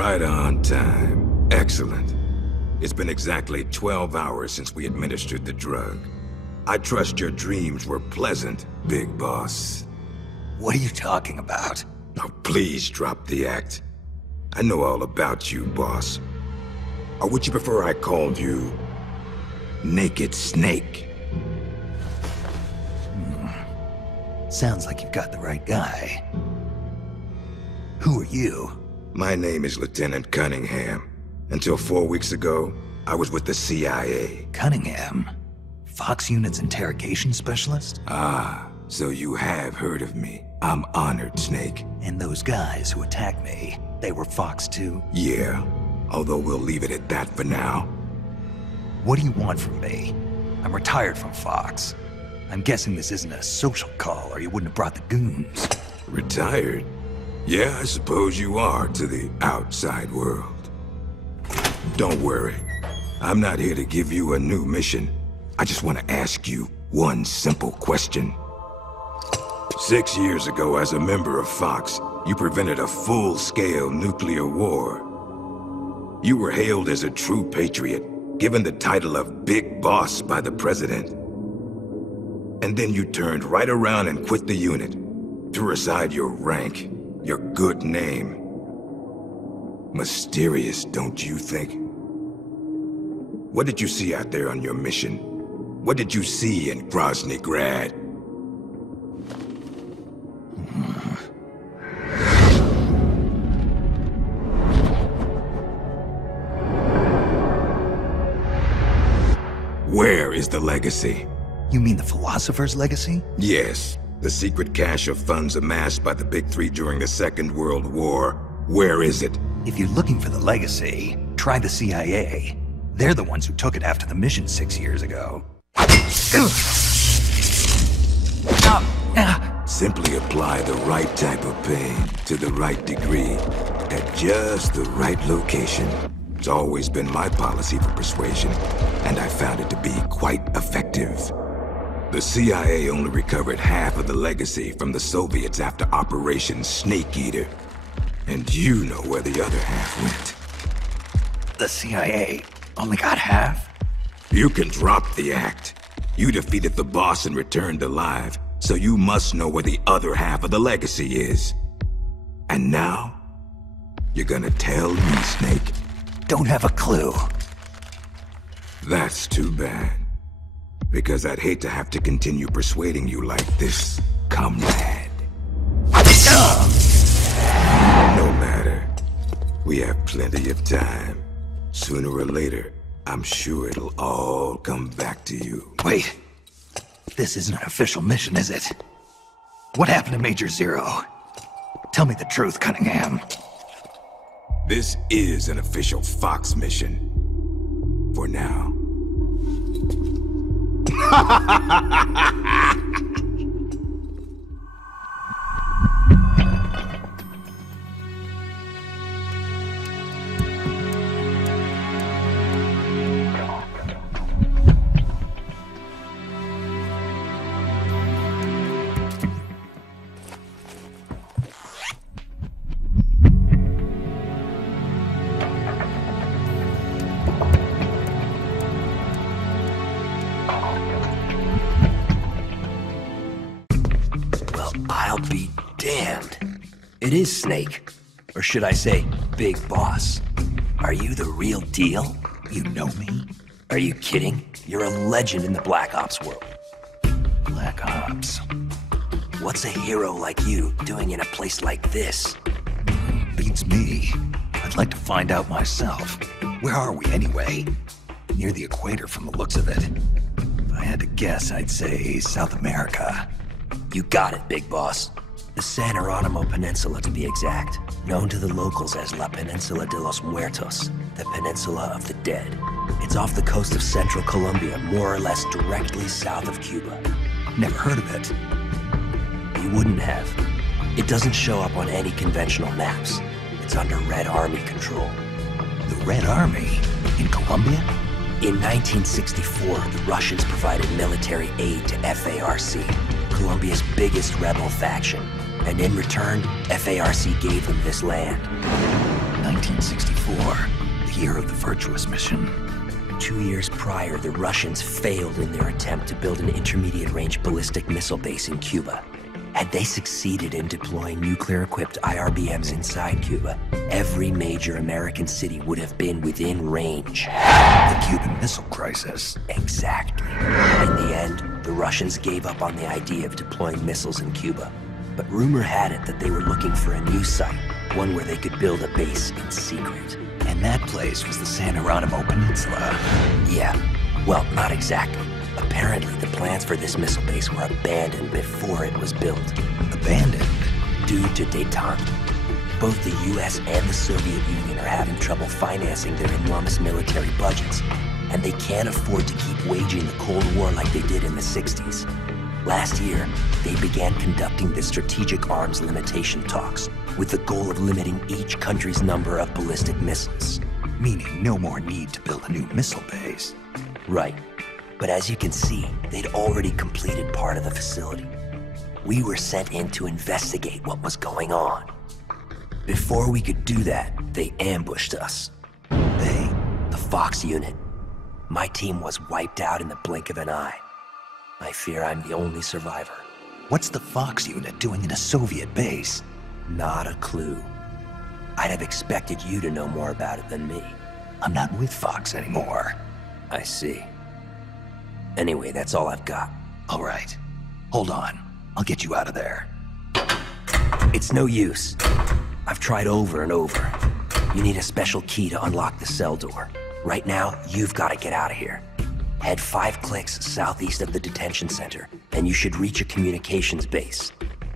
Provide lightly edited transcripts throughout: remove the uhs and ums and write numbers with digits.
Right on time. Excellent. It's been exactly 12 hours since we administered the drug. I trust your dreams were pleasant, Big Boss. What are you talking about? Oh, please drop the act. I know all about you, boss. Or would you prefer I called you Naked Snake? Sounds like you've got the right guy. Who are you? My name is Lieutenant Cunningham. Until 4 weeks ago, I was with the CIA. Cunningham? Fox Unit's interrogation specialist? Ah, so you have heard of me. I'm honored, Snake. And those guys who attacked me, they were Fox too? Yeah, although we'll leave it at that for now. What do you want from me? I'm retired from Fox. I'm guessing this isn't a social call, or you wouldn't have brought the goons. Retired? Yeah, I suppose you are to the outside world. Don't worry. I'm not here to give you a new mission. I just want to ask you one simple question. 6 years ago, as a member of Fox, you prevented a full-scale nuclear war. You were hailed as a true patriot, given the title of Big Boss by the President. And then you turned right around and quit the unit, threw aside your rank, your good name. Mysterious, don't you think? What did you see out there on your mission? What did you see in Grozny Grad? Where is the legacy? You mean the Philosopher's Legacy? Yes, the secret cache of funds amassed by the Big Three during the Second World War. Where is it? If you're looking for the legacy, try the CIA. They're the ones who took it after the mission 6 years ago. Simply apply the right type of pain to the right degree at just the right location. It's always been my policy for persuasion, and I found it to be quite effective. The CIA only recovered half of the legacy from the Soviets after Operation Snake Eater. And you know where the other half went. The CIA only got half? You can drop the act. You defeated the boss and returned alive, so you must know where the other half of the legacy is. And now, you're gonna tell me, Snake? Don't have a clue. That's too bad. Because I'd hate to have to continue persuading you like this, comrade. No matter. We have plenty of time. Sooner or later, I'm sure it'll all come back to you. Wait. This isn't an official mission, is it? What happened to Major Zero? Tell me the truth, Cunningham. This is an official Fox mission. For now. I'll be damned. It is Snake. Or should I say, Big Boss. Are you the real deal? You know me? Are you kidding? You're a legend in the Black Ops world. Black Ops. What's a hero like you doing in a place like this? Beats me. I'd like to find out myself. Where are we anyway? Near the equator from the looks of it. If I had to guess, I'd say South America. You got it, Big Boss. The San Geronimo Peninsula, to be exact. Known to the locals as La Peninsula de los Muertos, the Peninsula of the Dead. It's off the coast of central Colombia, more or less directly south of Cuba. Never heard of it. You wouldn't have. It doesn't show up on any conventional maps. It's under Red Army control. The Red Army? In Colombia? In 1964, the Russians provided military aid to FARC, Colombia's biggest rebel faction. And in return, FARC gave them this land. 1964, the year of the Virtuous mission. 2 years prior, the Russians failed in their attempt to build an intermediate-range ballistic missile base in Cuba. Had they succeeded in deploying nuclear-equipped IRBMs inside Cuba, every major American city would have been within range. The Cuban Missile Crisis. Exactly. In the end, the Russians gave up on the idea of deploying missiles in Cuba. But rumor had it that they were looking for a new site, one where they could build a base in secret. And that place was the San Geronimo Peninsula. Yeah, well, not exactly. Apparently, the plans for this missile base were abandoned before it was built. Abandoned? Due to détente. Both the US and the Soviet Union are having trouble financing their enormous military budgets, and they can't afford to keep waging the Cold War like they did in the 60s. Last year, they began conducting the Strategic Arms Limitation talks, with the goal of limiting each country's number of ballistic missiles. Meaning no more need to build a new missile base. Right. But as you can see, they'd already completed part of the facility. We were sent in to investigate what was going on. Before we could do that, they ambushed us. They? The Fox unit. My team was wiped out in the blink of an eye. I fear I'm the only survivor. What's the Fox unit doing in a Soviet base? Not a clue. I'd have expected you to know more about it than me. I'm not with Fox anymore. I see. Anyway, that's all I've got. All right. Hold on. I'll get you out of there. It's no use. I've tried over and over. You need a special key to unlock the cell door. Right now, you've got to get out of here. Head 5 clicks southeast of the detention center, and you should reach a communications base.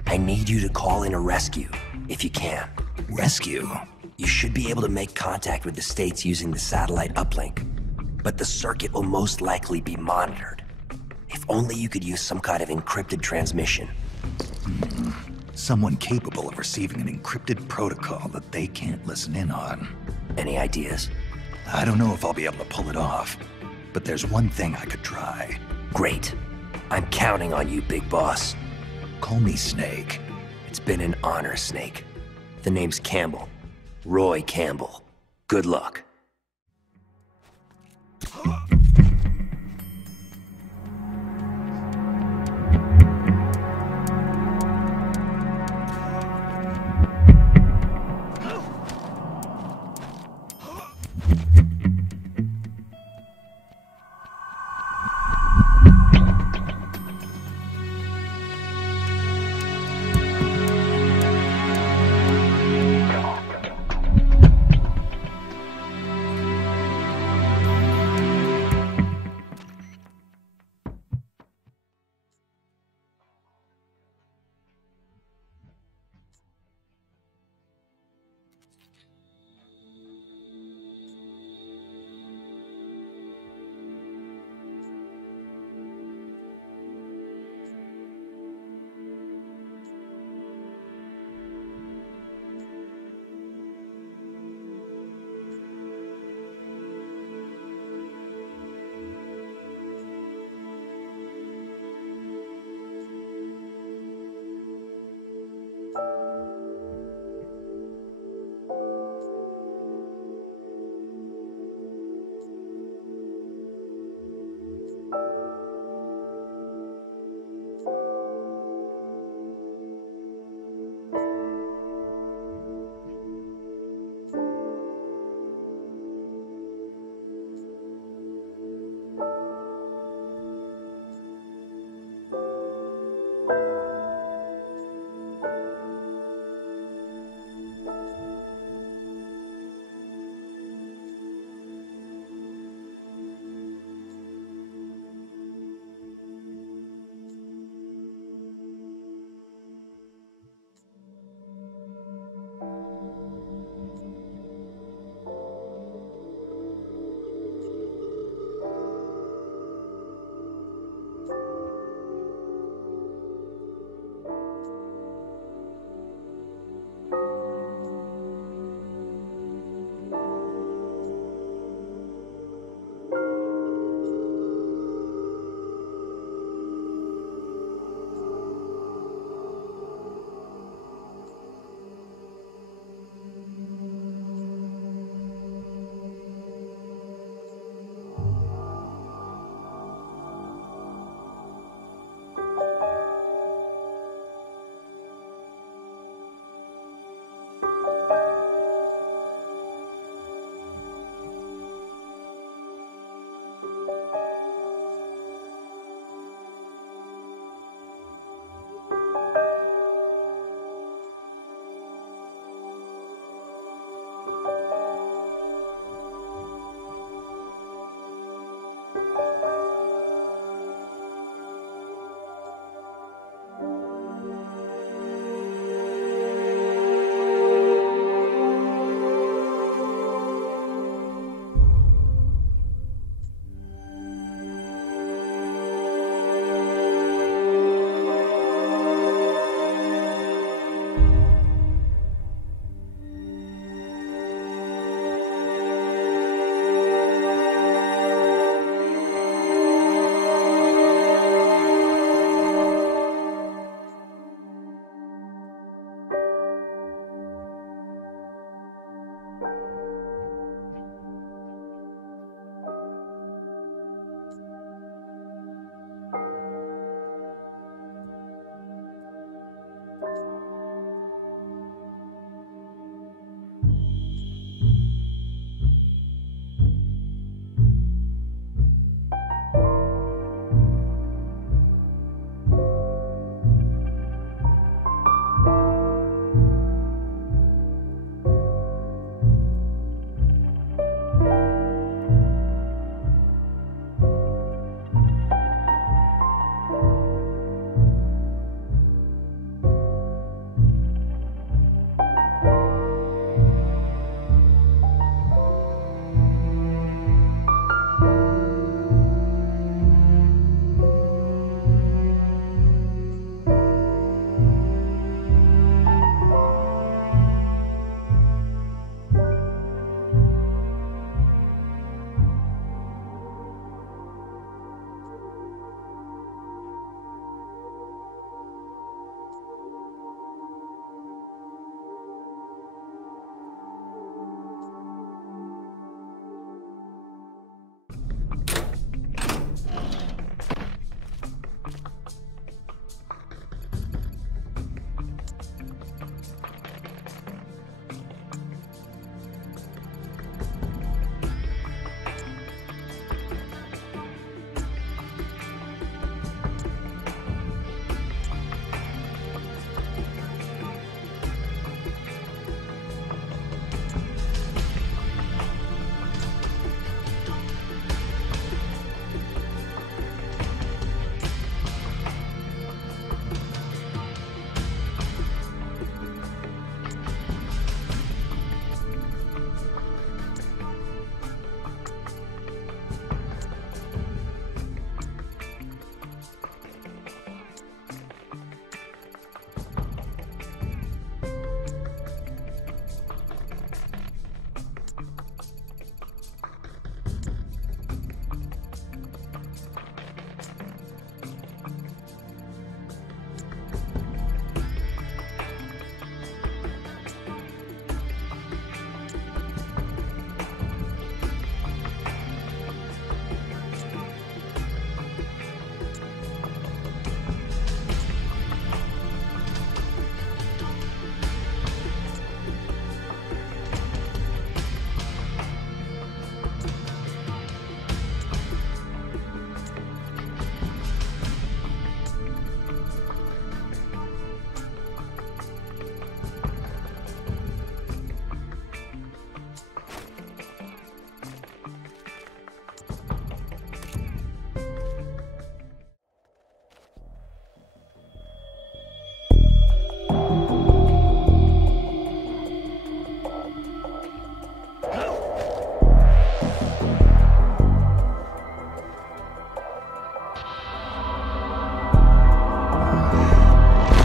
I need you to call in a rescue, if you can. Rescue? You should be able to make contact with the States using the satellite uplink, but the circuit will most likely be monitored. If only you could use some kind of encrypted transmission. Someone capable of receiving an encrypted protocol that they can't listen in on. Any ideas? I don't know if I'll be able to pull it off, but there's one thing I could try. Great. I'm counting on you, Big Boss. Call me Snake. It's been an honor, Snake. The name's Campbell. Roy Campbell. Good luck.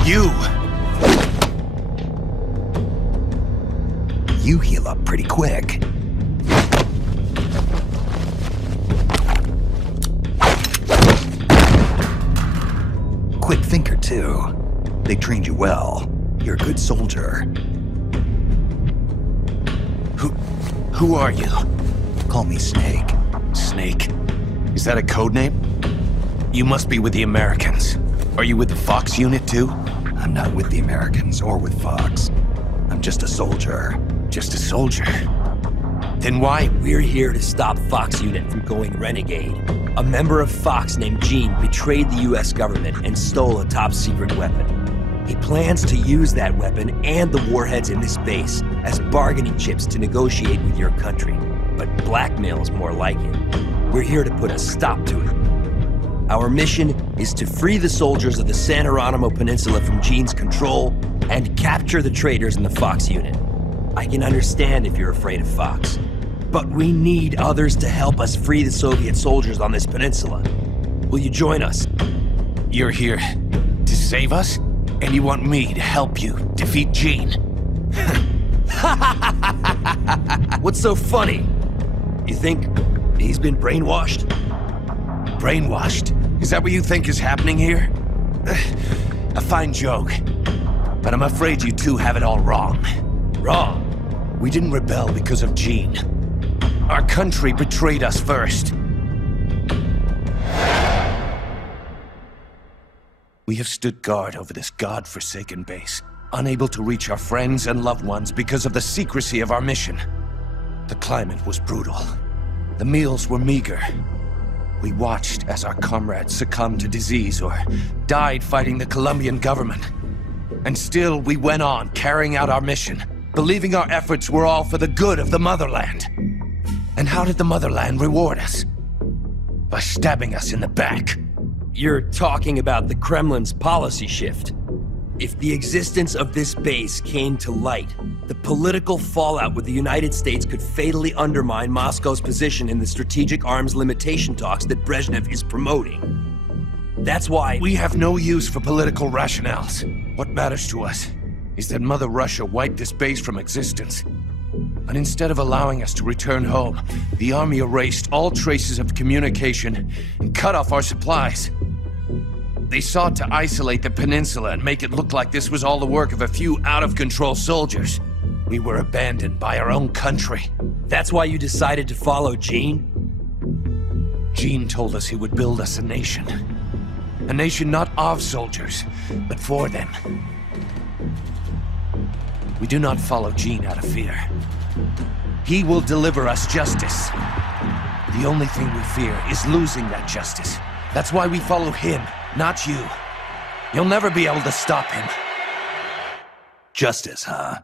You! You heal up pretty quick. Quick thinker, too. They trained you well. You're a good soldier. Who are you? Call me Snake. Snake? Is that a code name? You must be with the Americans. Are you with the Fox unit too? I'm not with the Americans or with Fox. I'm just a soldier. Just a soldier? Then why? We're here to stop Fox Unit from going renegade. A member of Fox named Gene betrayed the US government and stole a top-secret weapon. He plans to use that weapon and the warheads in this base as bargaining chips to negotiate with your country. But blackmail's more like it. We're here to put a stop to it. Our mission is to free the soldiers of the San Geronimo Peninsula from Gene's control and capture the traitors in the Fox unit. I can understand if you're afraid of Fox, but we need others to help us free the Soviet soldiers on this peninsula. Will you join us? You're here to save us? And you want me to help you defeat Gene? What's so funny? You think he's been brainwashed? Brainwashed? Is that what you think is happening here? A fine joke. But I'm afraid you two have it all wrong. Wrong? We didn't rebel because of Gene. Our country betrayed us first. We have stood guard over this god-forsaken base, unable to reach our friends and loved ones because of the secrecy of our mission. The climate was brutal. The meals were meager. We watched as our comrades succumbed to disease or died fighting the Colombian government. And still, we went on carrying out our mission, believing our efforts were all for the good of the motherland. And how did the motherland reward us? By stabbing us in the back. You're talking about the Kremlin's policy shift. If the existence of this base came to light, the political fallout with the United States could fatally undermine Moscow's position in the strategic arms limitation talks that Brezhnev is promoting. That's why we have no use for political rationales. What matters to us is that Mother Russia wiped this base from existence. And instead of allowing us to return home, the army erased all traces of communication and cut off our supplies. They sought to isolate the peninsula and make it look like this was all the work of a few out-of-control soldiers. We were abandoned by our own country. That's why you decided to follow Gene? Gene told us he would build us a nation. A nation not of soldiers, but for them. We do not follow Gene out of fear. He will deliver us justice. The only thing we fear is losing that justice. That's why we follow him, not you. You'll never be able to stop him. Justice, huh?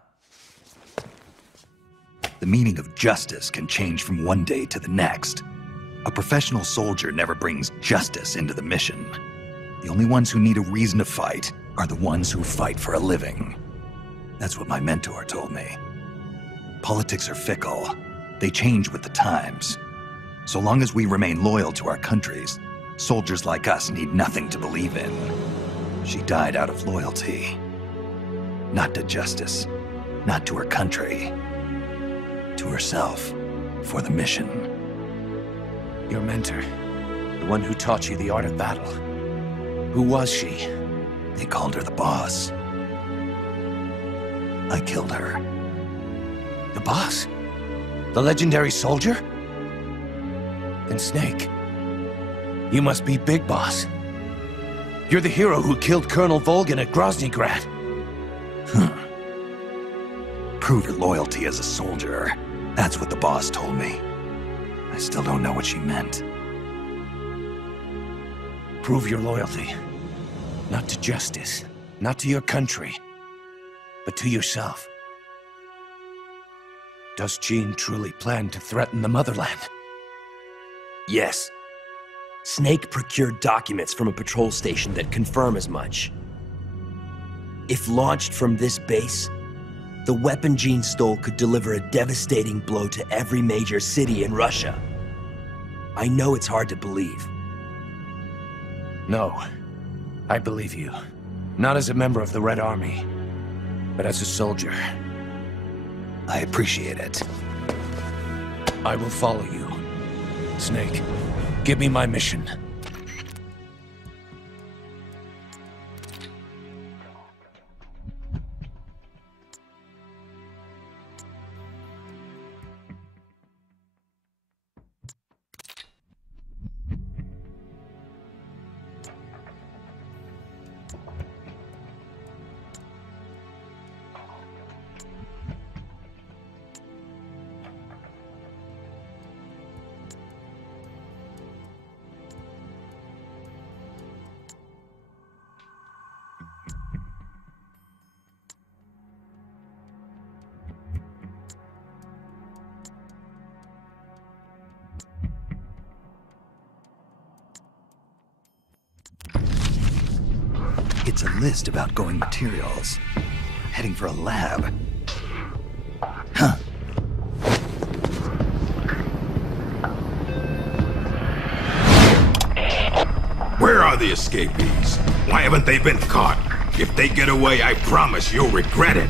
The meaning of justice can change from one day to the next. A professional soldier never brings justice into the mission. The only ones who need a reason to fight are the ones who fight for a living. That's what my mentor told me. Politics are fickle. They change with the times. So long as we remain loyal to our countries, soldiers like us need nothing to believe in. She died out of loyalty. Not to justice, not to her country. To herself, for the mission. Your mentor, the one who taught you the art of battle. Who was she? They called her the boss. I killed her. The boss? The legendary soldier? Then Snake, you must be Big Boss. You're the hero who killed Colonel Volgin at Groznygrad. Prove your loyalty as a soldier. That's what the boss told me. I still don't know what she meant. Prove your loyalty. Not to justice, not to your country, but to yourself. Does Gene truly plan to threaten the motherland? Yes. Snake procured documents from a patrol station that confirm as much. If launched from this base, the weapon Gene stole could deliver a devastating blow to every major city in Russia. I know it's hard to believe. No, I believe you. Not as a member of the Red Army, but as a soldier. I appreciate it. I will follow you. Snake, give me my mission. It's a list of outgoing materials. Heading for a lab. Huh. Where are the escapees? Why haven't they been caught? If they get away, I promise you'll regret it.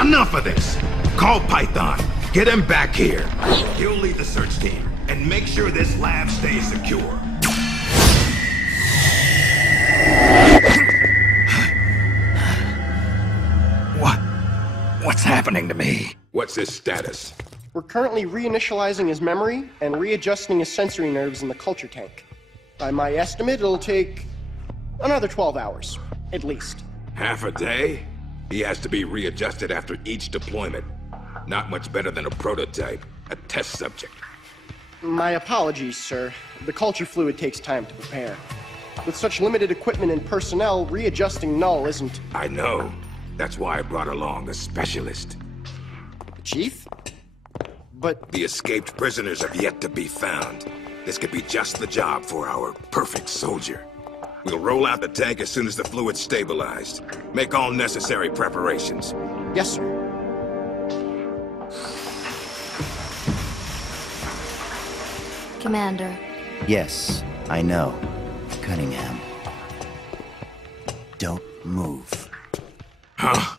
Enough of this! Call Python. Get him back here. He'll lead the search team, and make sure this lab stays secure. What's happening to me? What's his status? We're currently reinitializing his memory and readjusting his sensory nerves in the culture tank. By my estimate, it'll take another 12 hours, at least. Half a day? He has to be readjusted after each deployment. Not much better than a prototype, a test subject. My apologies, sir. The culture fluid takes time to prepare. With such limited equipment and personnel, readjusting Null isn't... I know. That's why I brought along a specialist. The Chief? But... The escaped prisoners have yet to be found. This could be just the job for our perfect soldier. We'll roll out the tank as soon as the fluid's stabilized. Make all necessary preparations. Yes, sir. Commander. Yes, I know. Cunningham. Don't move. Huh?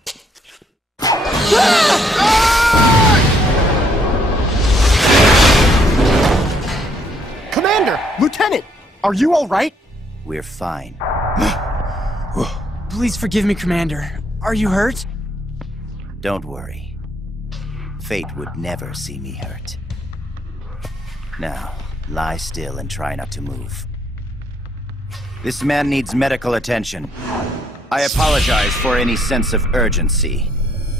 Commander! Lieutenant! Are you all right? We're fine. Please forgive me, Commander. Are you hurt? Don't worry. Fate would never see me hurt. Now, lie still and try not to move. This man needs medical attention. I apologize for any sense of urgency.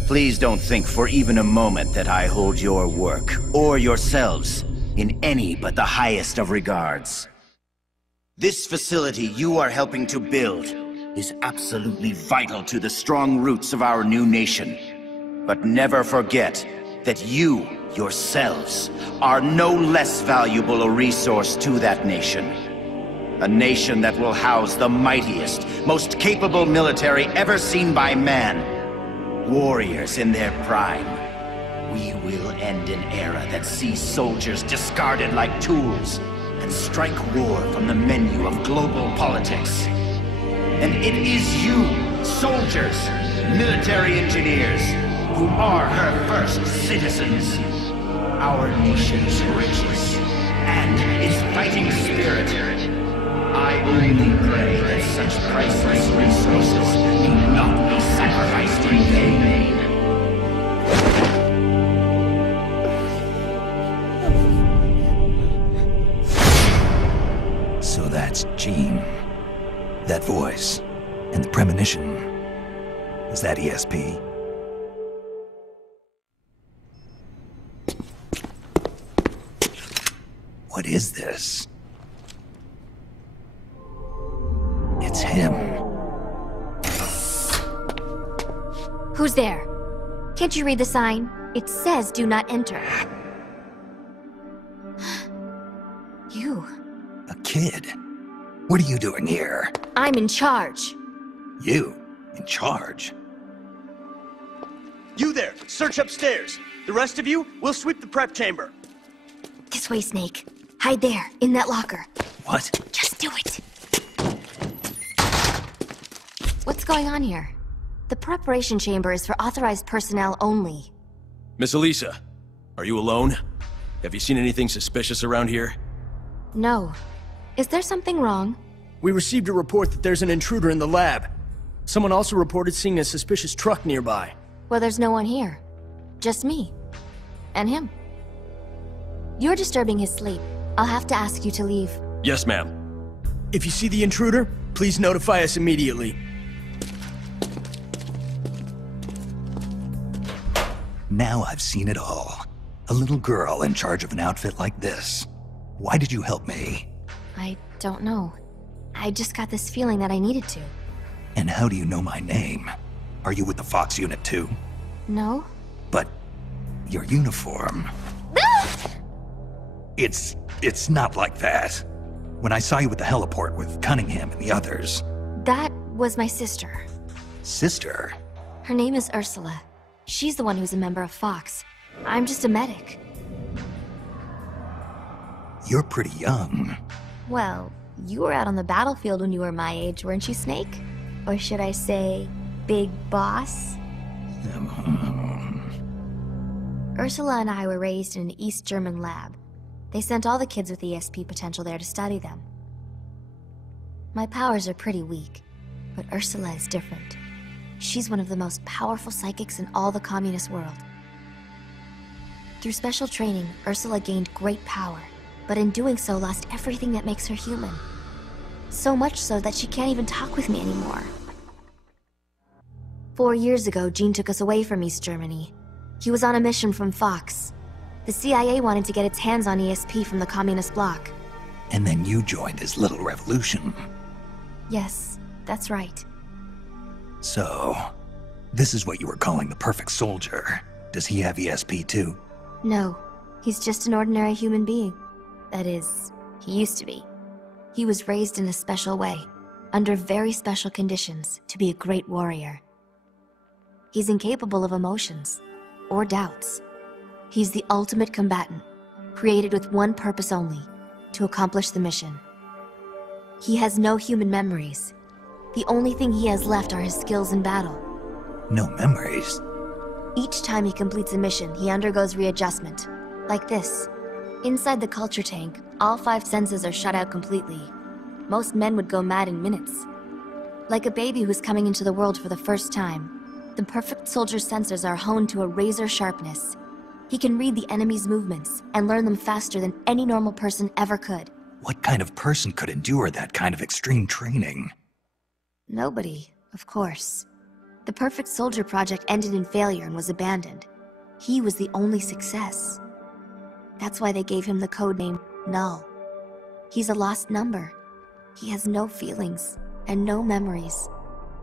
Please don't think for even a moment that I hold your work, or yourselves, in any but the highest of regards. This facility you are helping to build is absolutely vital to the strong roots of our new nation. But never forget that you, yourselves, are no less valuable a resource to that nation. A nation that will house the mightiest, most capable military ever seen by man. Warriors in their prime. We will end an era that sees soldiers discarded like tools and strike war from the menu of global politics. And it is you, soldiers, military engineers, who are her first citizens. Our nation's riches and its fighting spirit. I only pray that such priceless resources do not be sacrificed in vain. So that's Jean. That voice. And the premonition. Is that ESP? What is this? It's him. Who's there? Can't you read the sign? It says do not enter. You. A kid? What are you doing here? I'm in charge. You? In charge? You there! Search upstairs! The rest of you, we'll sweep the prep chamber. This way, Snake. Hide there, in that locker. What? Just do it. What's going on here? The preparation chamber is for authorized personnel only. Miss Elisa, are you alone? Have you seen anything suspicious around here? No. Is there something wrong? We received a report that there's an intruder in the lab. Someone also reported seeing a suspicious truck nearby. Well, there's no one here. Just me. And him. You're disturbing his sleep. I'll have to ask you to leave. Yes, ma'am. If you see the intruder, please notify us immediately. Now I've seen it all. A little girl in charge of an outfit like this. Why did you help me? I don't know. I just got this feeling that I needed to. And how do you know my name? Are you with the Fox unit too? No? But your uniform... It's not like that. When I saw you at the heliport with Cunningham and the others... That was my sister. Sister? Her name is Ursula. She's the one who's a member of Fox. I'm just a medic. You're pretty young. Well, you were out on the battlefield when you were my age, weren't you, Snake? Or should I say, Big Boss? Ursula and I were raised in an East German lab. They sent all the kids with ESP potential there to study them. My powers are pretty weak, but Ursula is different. She's one of the most powerful psychics in all the communist world. Through special training, Ursula gained great power, but in doing so lost everything that makes her human. So much so that she can't even talk with me anymore. 4 years ago, Gene took us away from East Germany. He was on a mission from Fox. The CIA wanted to get its hands on ESP from the communist bloc. And then you joined his little revolution. Yes, that's right. So, this is what you were calling the perfect soldier. Does he have ESP too? No, he's just an ordinary human being. That is, he used to be. He was raised in a special way, under very special conditions, to be a great warrior. He's incapable of emotions, or doubts. He's the ultimate combatant, created with one purpose only, to accomplish the mission. He has no human memories. The only thing he has left are his skills in battle. No memories? Each time he completes a mission, he undergoes readjustment. Like this. Inside the culture tank, all 5 senses are shut out completely. Most men would go mad in minutes. Like a baby who's coming into the world for the first time, the perfect soldier's sensors are honed to a razor sharpness. He can read the enemy's movements and learn them faster than any normal person ever could. What kind of person could endure that kind of extreme training? Nobody, of course. The Perfect Soldier project ended in failure and was abandoned. He was the only success. That's why they gave him the codename Null. He's a lost number. He has no feelings and no memories,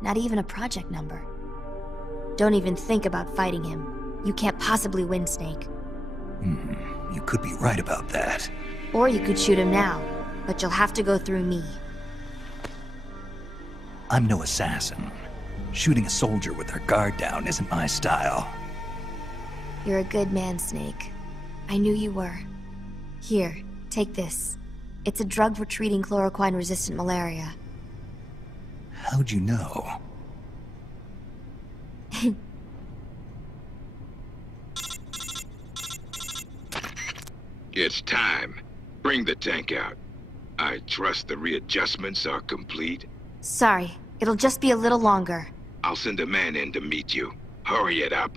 not even a project number. Don't even think about fighting him. You can't possibly win, Snake. You could be right about that. Or you could shoot him now, but you'll have to go through me. I'm no assassin. Shooting a soldier with their guard down isn't my style. You're a good man, Snake. I knew you were. Here, take this. It's a drug for treating chloroquine-resistant malaria. How'd you know? It's time. Bring the tank out. I trust the readjustments are complete. Sorry, it'll just be a little longer. I'll send a man in to meet you. Hurry it up.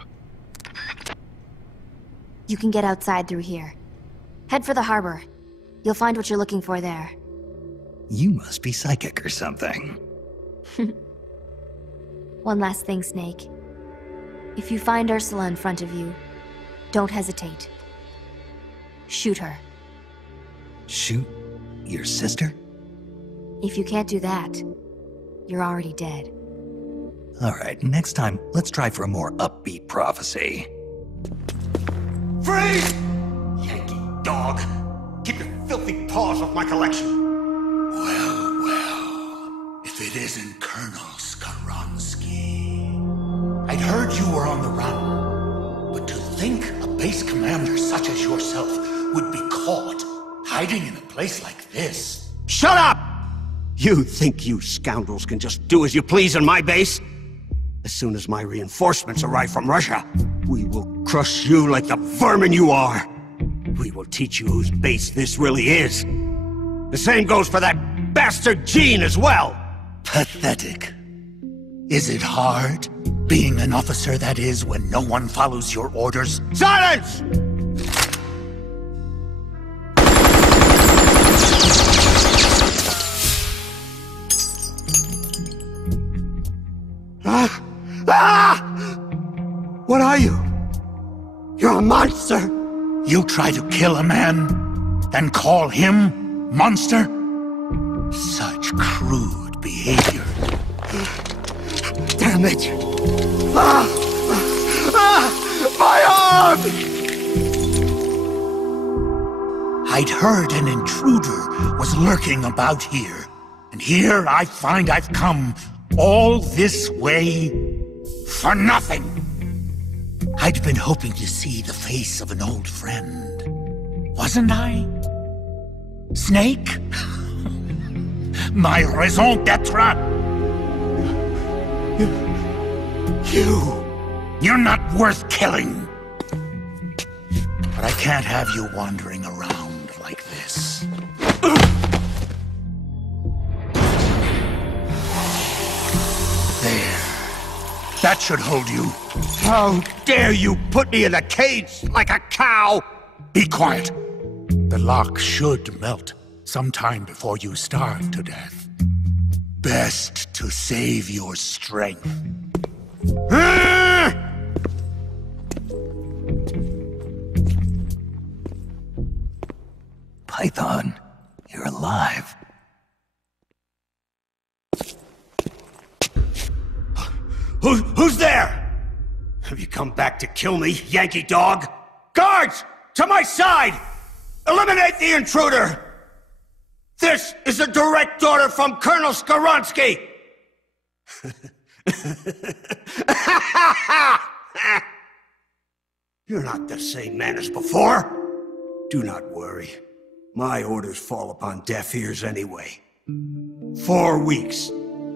You can get outside through here. Head for the harbor. You'll find what you're looking for there. You must be psychic or something. One last thing, Snake. If you find Ursula in front of you, don't hesitate. Shoot her. Shoot your sister? If you can't do that, you're already dead. Alright, next time, let's try for a more upbeat prophecy. Freeze! Yankee dog! Keep your filthy paws off my collection! Well, if it isn't Colonel Skaronsky. I'd heard you were on the run, but to think a base commander such as yourself would be caught hiding in a place like this. Shut up! You think you scoundrels can just do as you please on my base? As soon as my reinforcements arrive from Russia, we will crush you like the vermin you are. We will teach you whose base this really is. The same goes for that bastard Jean as well. Pathetic. Is it hard, being an officer that is, when no one follows your orders? Silence! What are you? You're a monster! You try to kill a man, and call him monster? Such crude behavior. Damn it! My arm! I'd heard an intruder was lurking about here, and here I find I've come all this way for nothing. I'd been hoping to see the face of an old friend, wasn't I? Snake? My raison d'etre? You're not worth killing. But I can't have you wandering around like this. There. That should hold you. How dare you put me in a cage like a cow! Be quiet. The lock should melt sometime before you starve to death. Best to save your strength. Python, you're alive. Who's there? Have you come back to kill me, Yankee dog? Guards! To my side! Eliminate the intruder! This is a direct order from Colonel Skaronsky! You're not the same man as before. Do not worry. My orders fall upon deaf ears anyway. 4 weeks.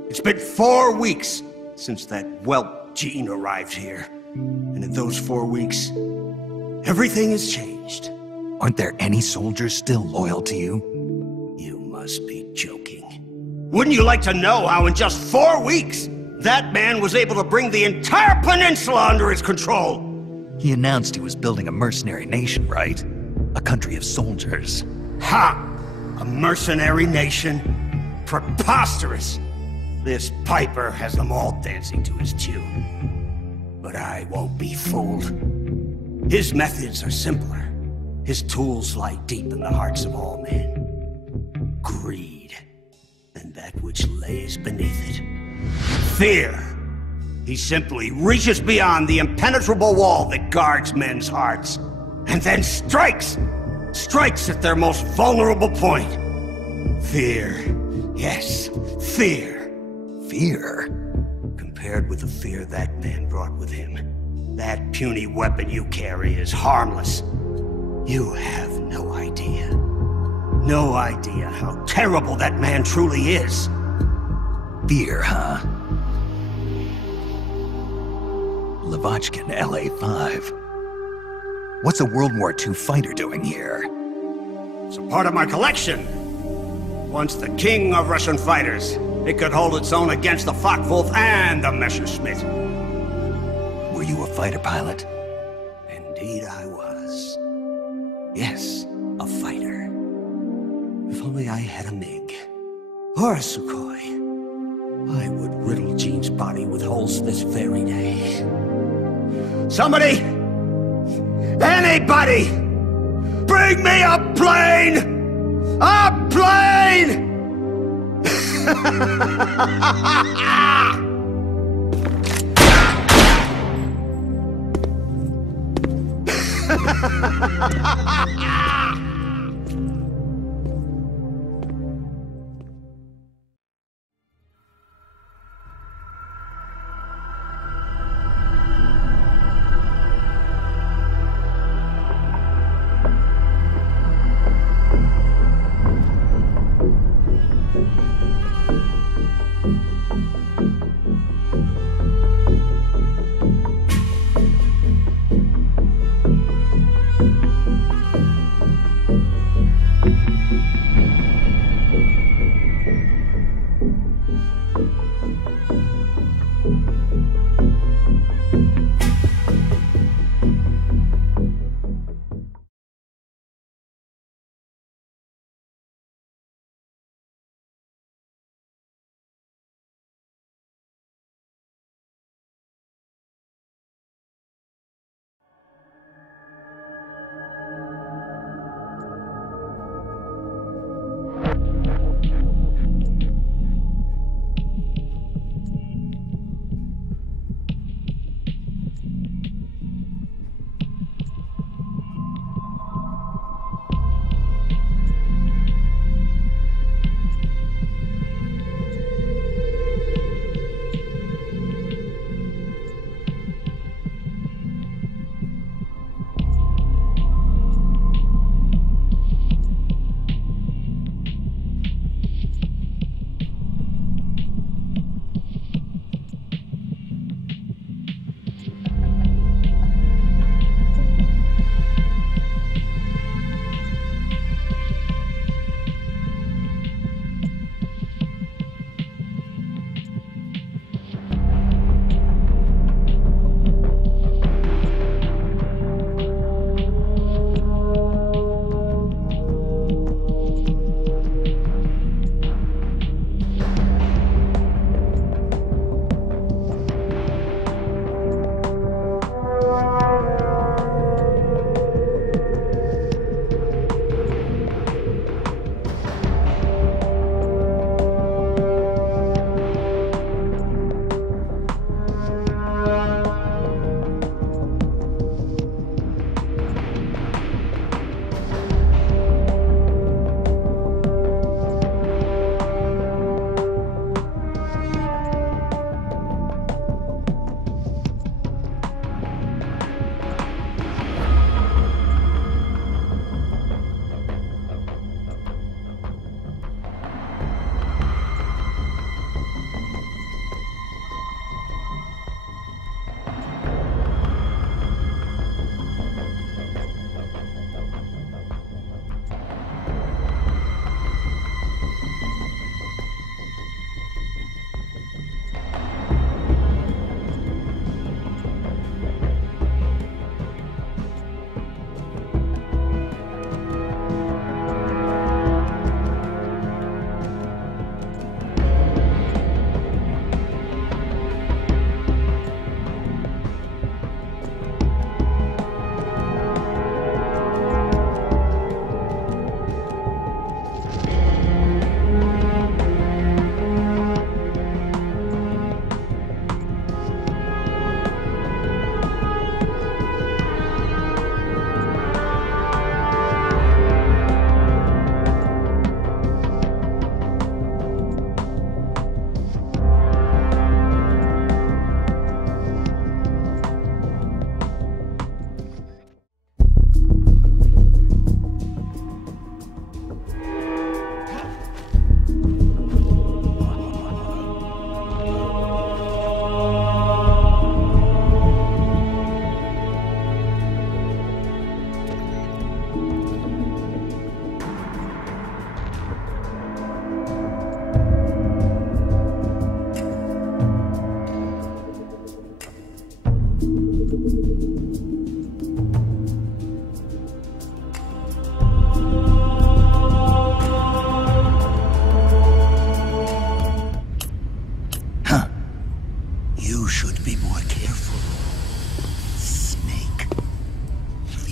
It's been 4 weeks since that whelp Jean arrived here. And in those 4 weeks, everything has changed. Aren't there any soldiers still loyal to you? You must be joking. Wouldn't you like to know how in just 4 weeks, that man was able to bring the entire peninsula under his control? He announced he was building a mercenary nation, right? A country of soldiers. Ha! A mercenary nation? Preposterous! This Piper has them all dancing to his tune. But I won't be fooled. His methods are simpler. His tools lie deep in the hearts of all men. Greed, and that which lays beneath it. Fear. He simply reaches beyond the impenetrable wall that guards men's hearts, and then strikes! Strikes at their most vulnerable point. Fear. Yes, fear. Fear? Compared with the fear that man brought with him, that puny weapon you carry is harmless. You have no idea. No idea how terrible that man truly is. Fear, huh? Lavochkin, LA-5. What's a World War II fighter doing here? It's a part of my collection. Once the king of Russian fighters, it could hold its own against the Focke-Wulf and the Messerschmitt. Were you a fighter pilot? Indeed I was. Yes, a fighter. If only I had a MiG. Or a Sukhoi. I would riddle Jean's body with holes this very day. Somebody! Anybody! Bring me a plane! A plane!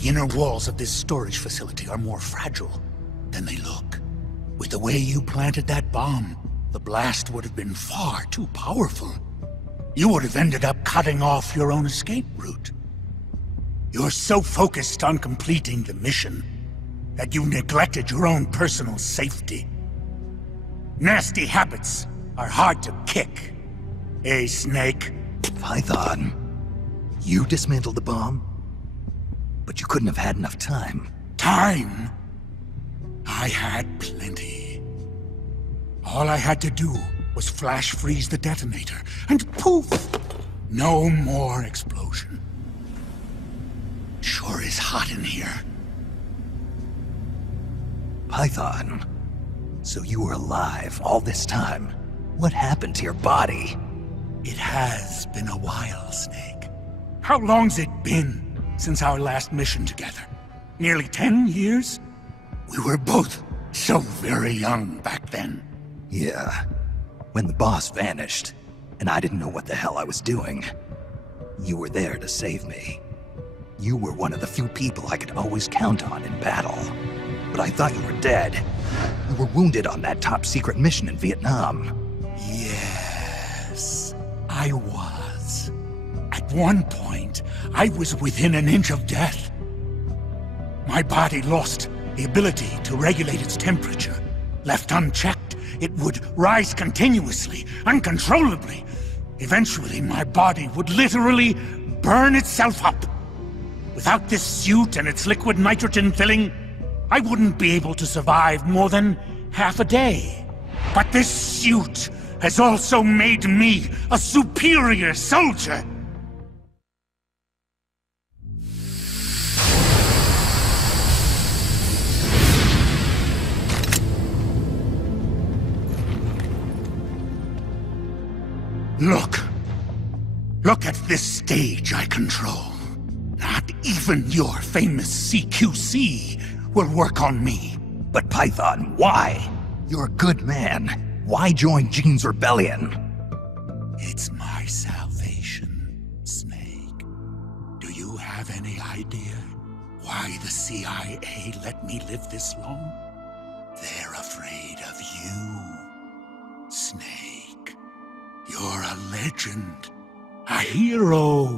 The inner walls of this storage facility are more fragile than they look. With the way you planted that bomb, the blast would have been far too powerful. You would have ended up cutting off your own escape route. You're so focused on completing the mission that you neglected your own personal safety. Nasty habits are hard to kick. Eh, Snake? Python, you dismantled the bomb? But you couldn't have had enough time. Time? I had plenty. All I had to do was flash freeze the detonator, and poof! No more explosion. Sure is hot in here. Python, so you were alive all this time? What happened to your body? It has been a while, Snake. How long's it been since our last mission together? Nearly 10 years? We were both so very young back then. Yeah. When the boss vanished, and I didn't know what the hell I was doing, you were there to save me. You were one of the few people I could always count on in battle. But I thought you were dead. You were wounded on that top-secret mission in Vietnam. Yes, I was. At one point, I was within an inch of death. My body lost the ability to regulate its temperature. Left unchecked, it would rise continuously, uncontrollably. Eventually, my body would literally burn itself up. Without this suit and its liquid nitrogen filling, I wouldn't be able to survive more than half a day. But this suit has also made me a superior soldier. Look at this stage I control. Not even your famous CQC will work on me. But Python, why? You're a good man. Why join Gene's rebellion? It's my salvation, Snake. Do you have any idea why the CIA let me live this long? They're afraid of you, Snake. You're a legend. A hero.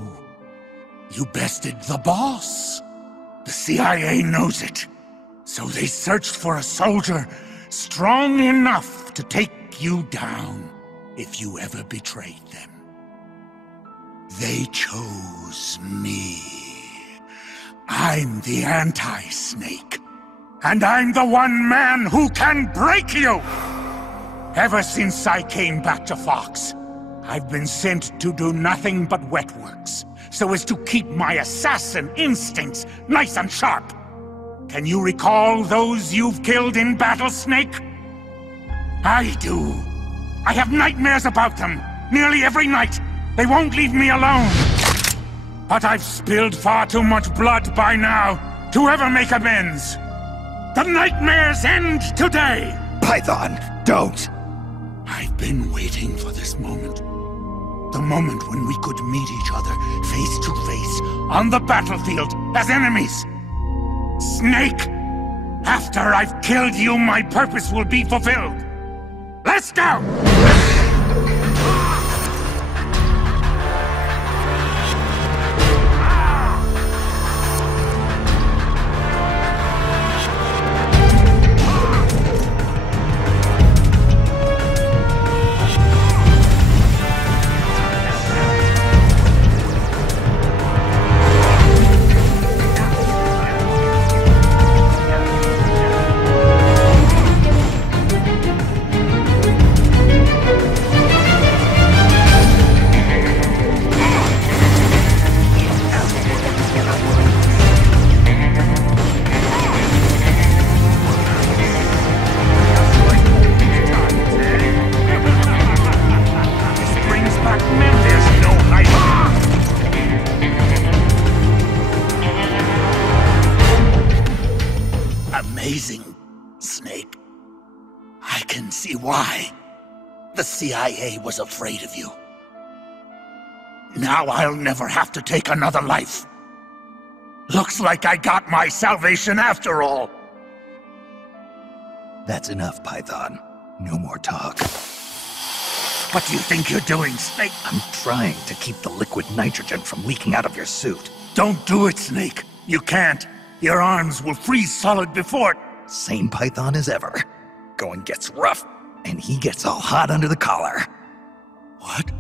You bested the boss. The CIA knows it. So they searched for a soldier strong enough to take you down if you ever betrayed them. They chose me. I'm the anti-Snake. And I'm the one man who can break you! Ever since I came back to Fox, I've been sent to do nothing but wet works, so as to keep my assassin instincts nice and sharp. Can you recall those you've killed in battle, Snake? I do. I have nightmares about them, nearly every night. They won't leave me alone. But I've spilled far too much blood by now to ever make amends. The nightmares end today! Python, don't! I've been waiting for this moment. The moment when we could meet each other face to face on the battlefield as enemies. Snake, after I've killed you, my purpose will be fulfilled. Let's go! Amazing, Snake. I can see why the CIA was afraid of you. Now I'll never have to take another life. Looks like I got my salvation after all. That's enough, Python. No more talk. What do you think you're doing, Snake? I'm trying to keep the liquid nitrogen from leaking out of your suit. Don't do it, Snake. You can't. Your arms will freeze solid before it. Same Python as ever. Going gets rough, and he gets all hot under the collar. What?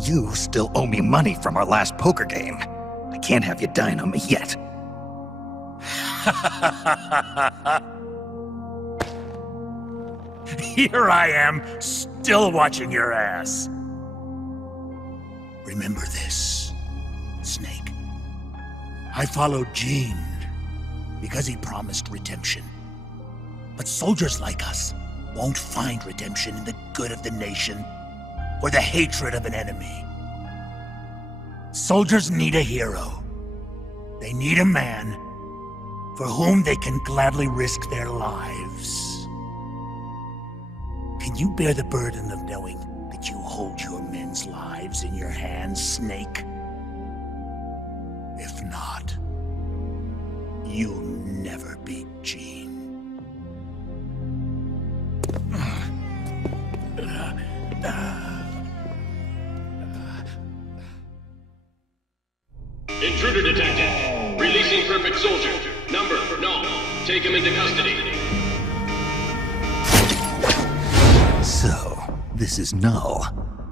You still owe me money from our last poker game. I can't have you dying on me yet. Here I am, still watching your ass. Remember this, Snake. I followed Gene because he promised redemption. But soldiers like us won't find redemption in the good of the nation or the hatred of an enemy. Soldiers need a hero. They need a man for whom they can gladly risk their lives. Can you bear the burden of knowing that you hold your men's lives in your hands, Snake? If not, you'll never beat Gene. Intruder detected. Releasing Perfect Soldier. Number, no. Take him into custody. So, this is Null,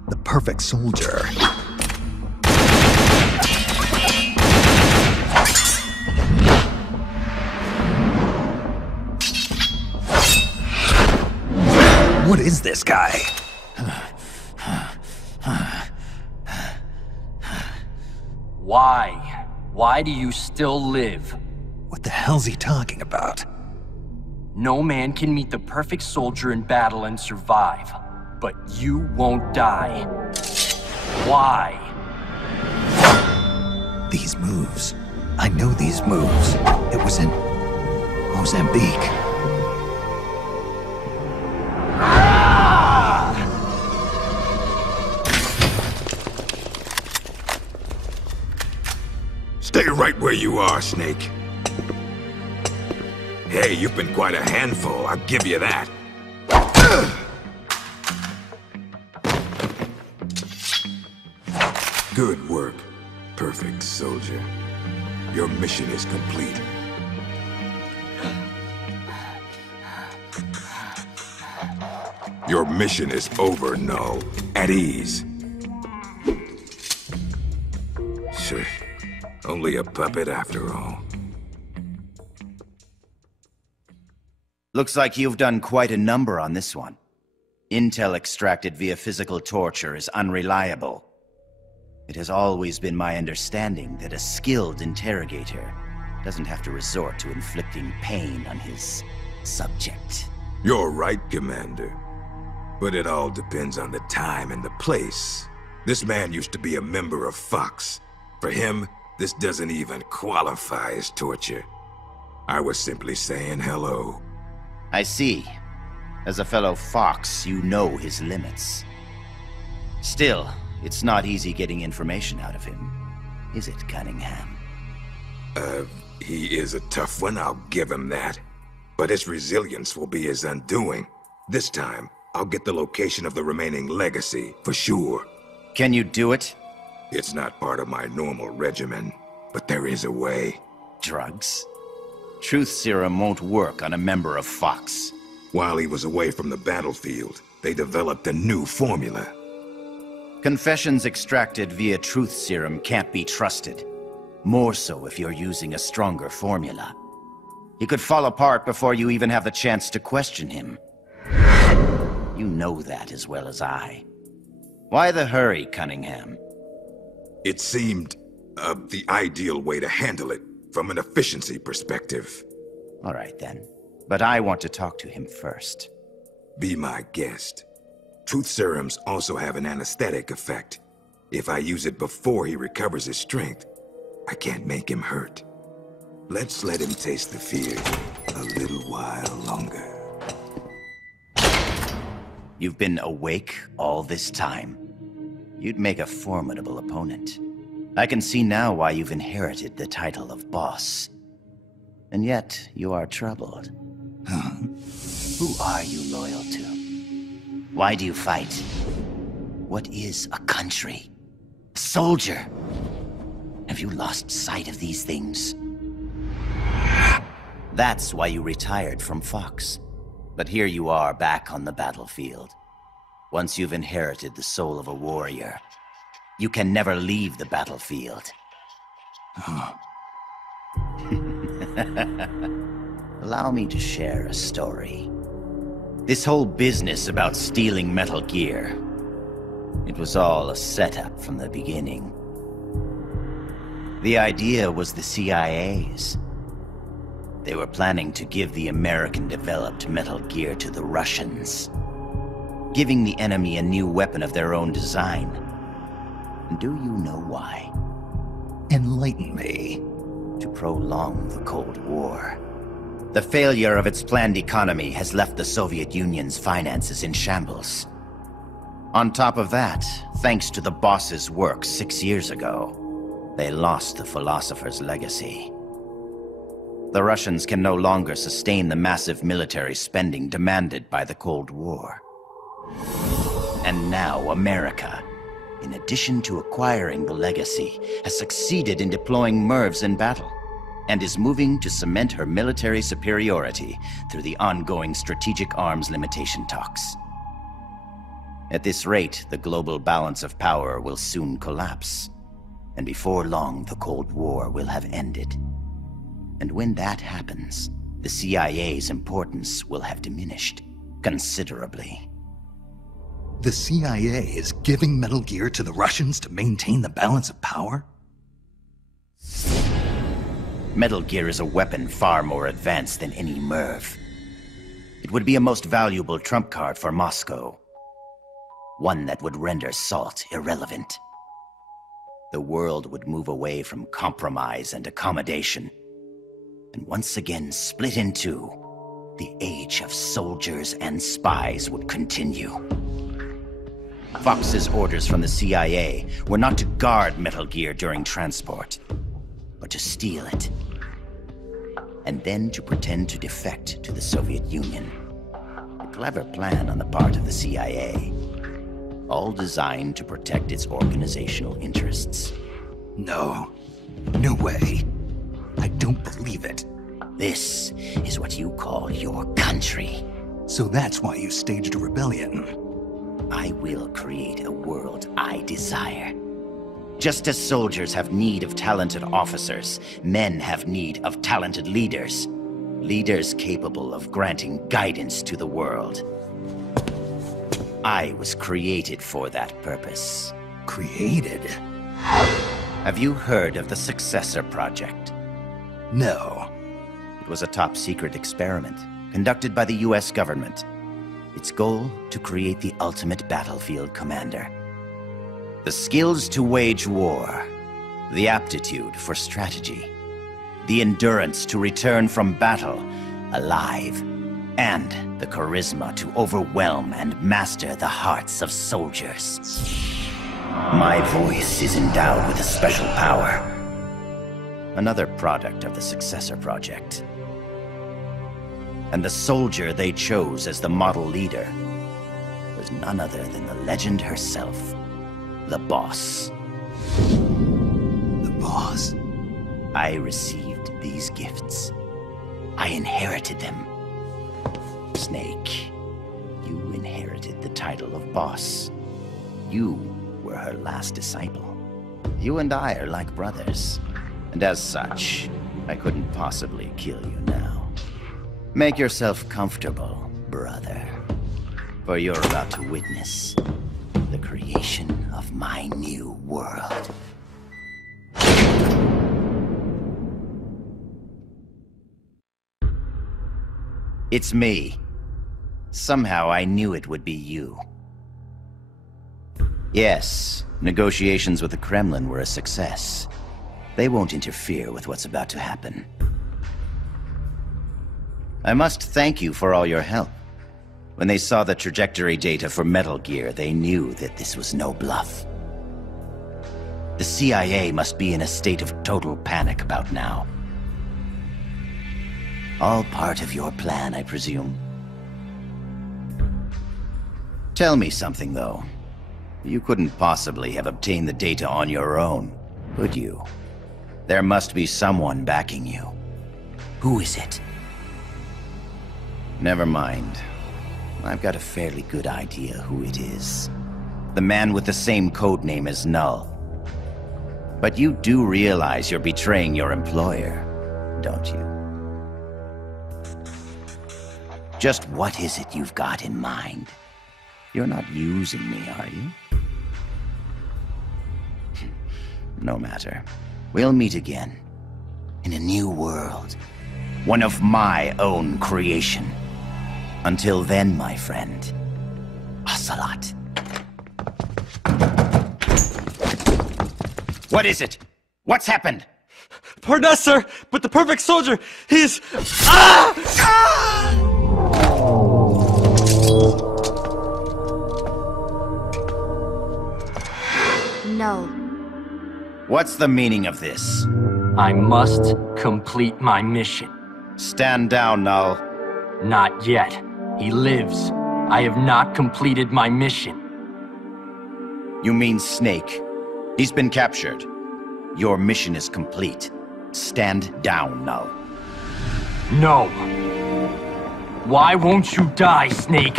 the Perfect Soldier. What is this guy? Why? Why do you still live? What the hell's he talking about? No man can meet the perfect soldier in battle and survive, but you won't die. Why? These moves. I know these moves. It was in Mozambique. Stay right where you are, Snake. Hey, you've been quite a handful, I'll give you that. Good work, Perfect Soldier. Your mission is complete. Your mission is over, Null. At ease. Sure. Only a puppet after all. Looks like you've done quite a number on this one. Intel extracted via physical torture is unreliable. It has always been my understanding that a skilled interrogator doesn't have to resort to inflicting pain on his subject. You're right, Commander. But it all depends on the time and the place. This man used to be a member of Fox. For him, this doesn't even qualify as torture. I was simply saying hello. I see. As a fellow Fox, you know his limits. Still, it's not easy getting information out of him, is it, Cunningham? He is a tough one, I'll give him that. But his resilience will be his undoing. This time, I'll get the location of the remaining legacy, for sure. Can you do it? It's not part of my normal regimen, but there is a way. Drugs? Truth serum won't work on a member of Fox. While he was away from the battlefield, they developed a new formula. Confessions extracted via truth serum can't be trusted. More so if you're using a stronger formula. He could fall apart before you even have the chance to question him. You know that as well as I. Why the hurry, Cunningham? It seemed the ideal way to handle it, from an efficiency perspective. All right then. But I want to talk to him first. Be my guest. Truth serums also have an anesthetic effect. If I use it before he recovers his strength, I can't make him hurt. Let's let him taste the fear a little while longer. You've been awake all this time. You'd make a formidable opponent. I can see now why you've inherited the title of boss. And yet, you are troubled. Who are you loyal to? Why do you fight? What is a country? A soldier? Have you lost sight of these things? That's why you retired from Fox. But here you are back on the battlefield. Once you've inherited the soul of a warrior, you can never leave the battlefield. Allow me to share a story. This whole business about stealing Metal Gear, it was all a setup from the beginning. The idea was the CIA's. They were planning to give the American-developed Metal Gear to the Russians. giving the enemy a new weapon of their own design. And do you know why? Enlighten me. To prolong the Cold War. The failure of its planned economy has left the Soviet Union's finances in shambles. On top of that, thanks to the boss's work 6 years ago, they lost the philosopher's legacy. The Russians can no longer sustain the massive military spending demanded by the Cold War. And now America, in addition to acquiring the legacy, has succeeded in deploying MIRVs in battle, and is moving to cement her military superiority through the ongoing strategic arms limitation talks. At this rate, the global balance of power will soon collapse, and before long the Cold War will have ended. And when that happens, the CIA's importance will have diminished considerably. The CIA is giving Metal Gear to the Russians to maintain the balance of power? Metal Gear is a weapon far more advanced than any MIRV. It would be a most valuable trump card for Moscow. One that would render SALT irrelevant. The world would move away from compromise and accommodation, and once again split in two. The age of soldiers and spies would continue. Fox's orders from the CIA were not to guard Metal Gear during transport, but to steal it, and then to pretend to defect to the Soviet Union. A clever plan on the part of the CIA, all designed to protect its organizational interests. No. No way. I don't believe it. This is what you call your country. So that's why you staged a rebellion. I will create a world I desire. Just as soldiers have need of talented officers, men have need of talented leaders. Leaders capable of granting guidance to the world. I was created for that purpose. Created? Have you heard of the Successor Project? No. It was a top-secret experiment conducted by the US government. Its goal, to create the ultimate battlefield commander. The skills to wage war, the aptitude for strategy, the endurance to return from battle alive, and the charisma to overwhelm and master the hearts of soldiers. My voice is endowed with a special power. Another product of the Successor Project. And the soldier they chose as the model leader was none other than the legend herself, the Boss. The Boss? I received these gifts. I inherited them. Snake, you inherited the title of Boss. You were her last disciple. You and I are like brothers, and as such, I couldn't possibly kill you now. Make yourself comfortable, brother, for you're about to witness the creation of my new world. It's me. Somehow I knew it would be you. Yes, negotiations with the Kremlin were a success. They won't interfere with what's about to happen. I must thank you for all your help. When they saw the trajectory data for Metal Gear, they knew that this was no bluff. The CIA must be in a state of total panic about now. All part of your plan, I presume. Tell me something, though. You couldn't possibly have obtained the data on your own, could you? There must be someone backing you. Who is it? Never mind. I've got a fairly good idea who it is. The man with the same codename as Null. But you do realize you're betraying your employer, don't you? Just what is it you've got in mind? You're not using me, are you? No matter. We'll meet again. In a new world. One of my own creation. Until then, my friend, hasta Salat. What is it? What's happened? Pardon us, sir, but the perfect soldier, he's... Ah! Ah! No. What's the meaning of this? I must complete my mission. Stand down, Null. Not yet. He lives. I have not completed my mission. You mean Snake. He's been captured. Your mission is complete. Stand down, Null. No. Why won't you die, Snake?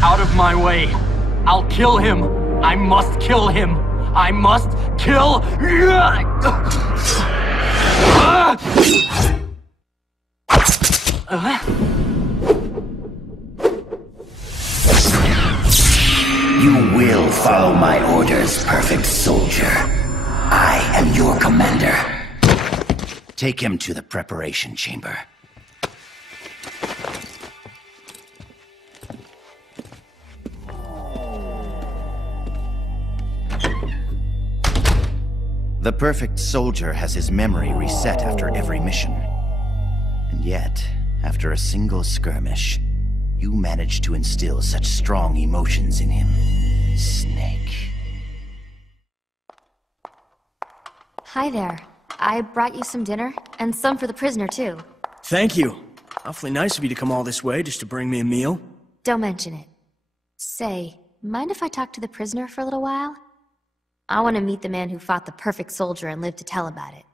Out of my way. I'll kill him. I must kill him. I must kill... You will follow my orders, perfect soldier. I am your commander. Take him to the preparation chamber. The perfect soldier has his memory reset after every mission. And yet, after a single skirmish, you managed to instill such strong emotions in him. Snake. Hi there. I brought you some dinner, and some for the prisoner, too. Thank you. Awfully nice of you to come all this way just to bring me a meal. Don't mention it. Say, mind if I talk to the prisoner for a little while? I want to meet the man who fought the perfect soldier and lived to tell about it.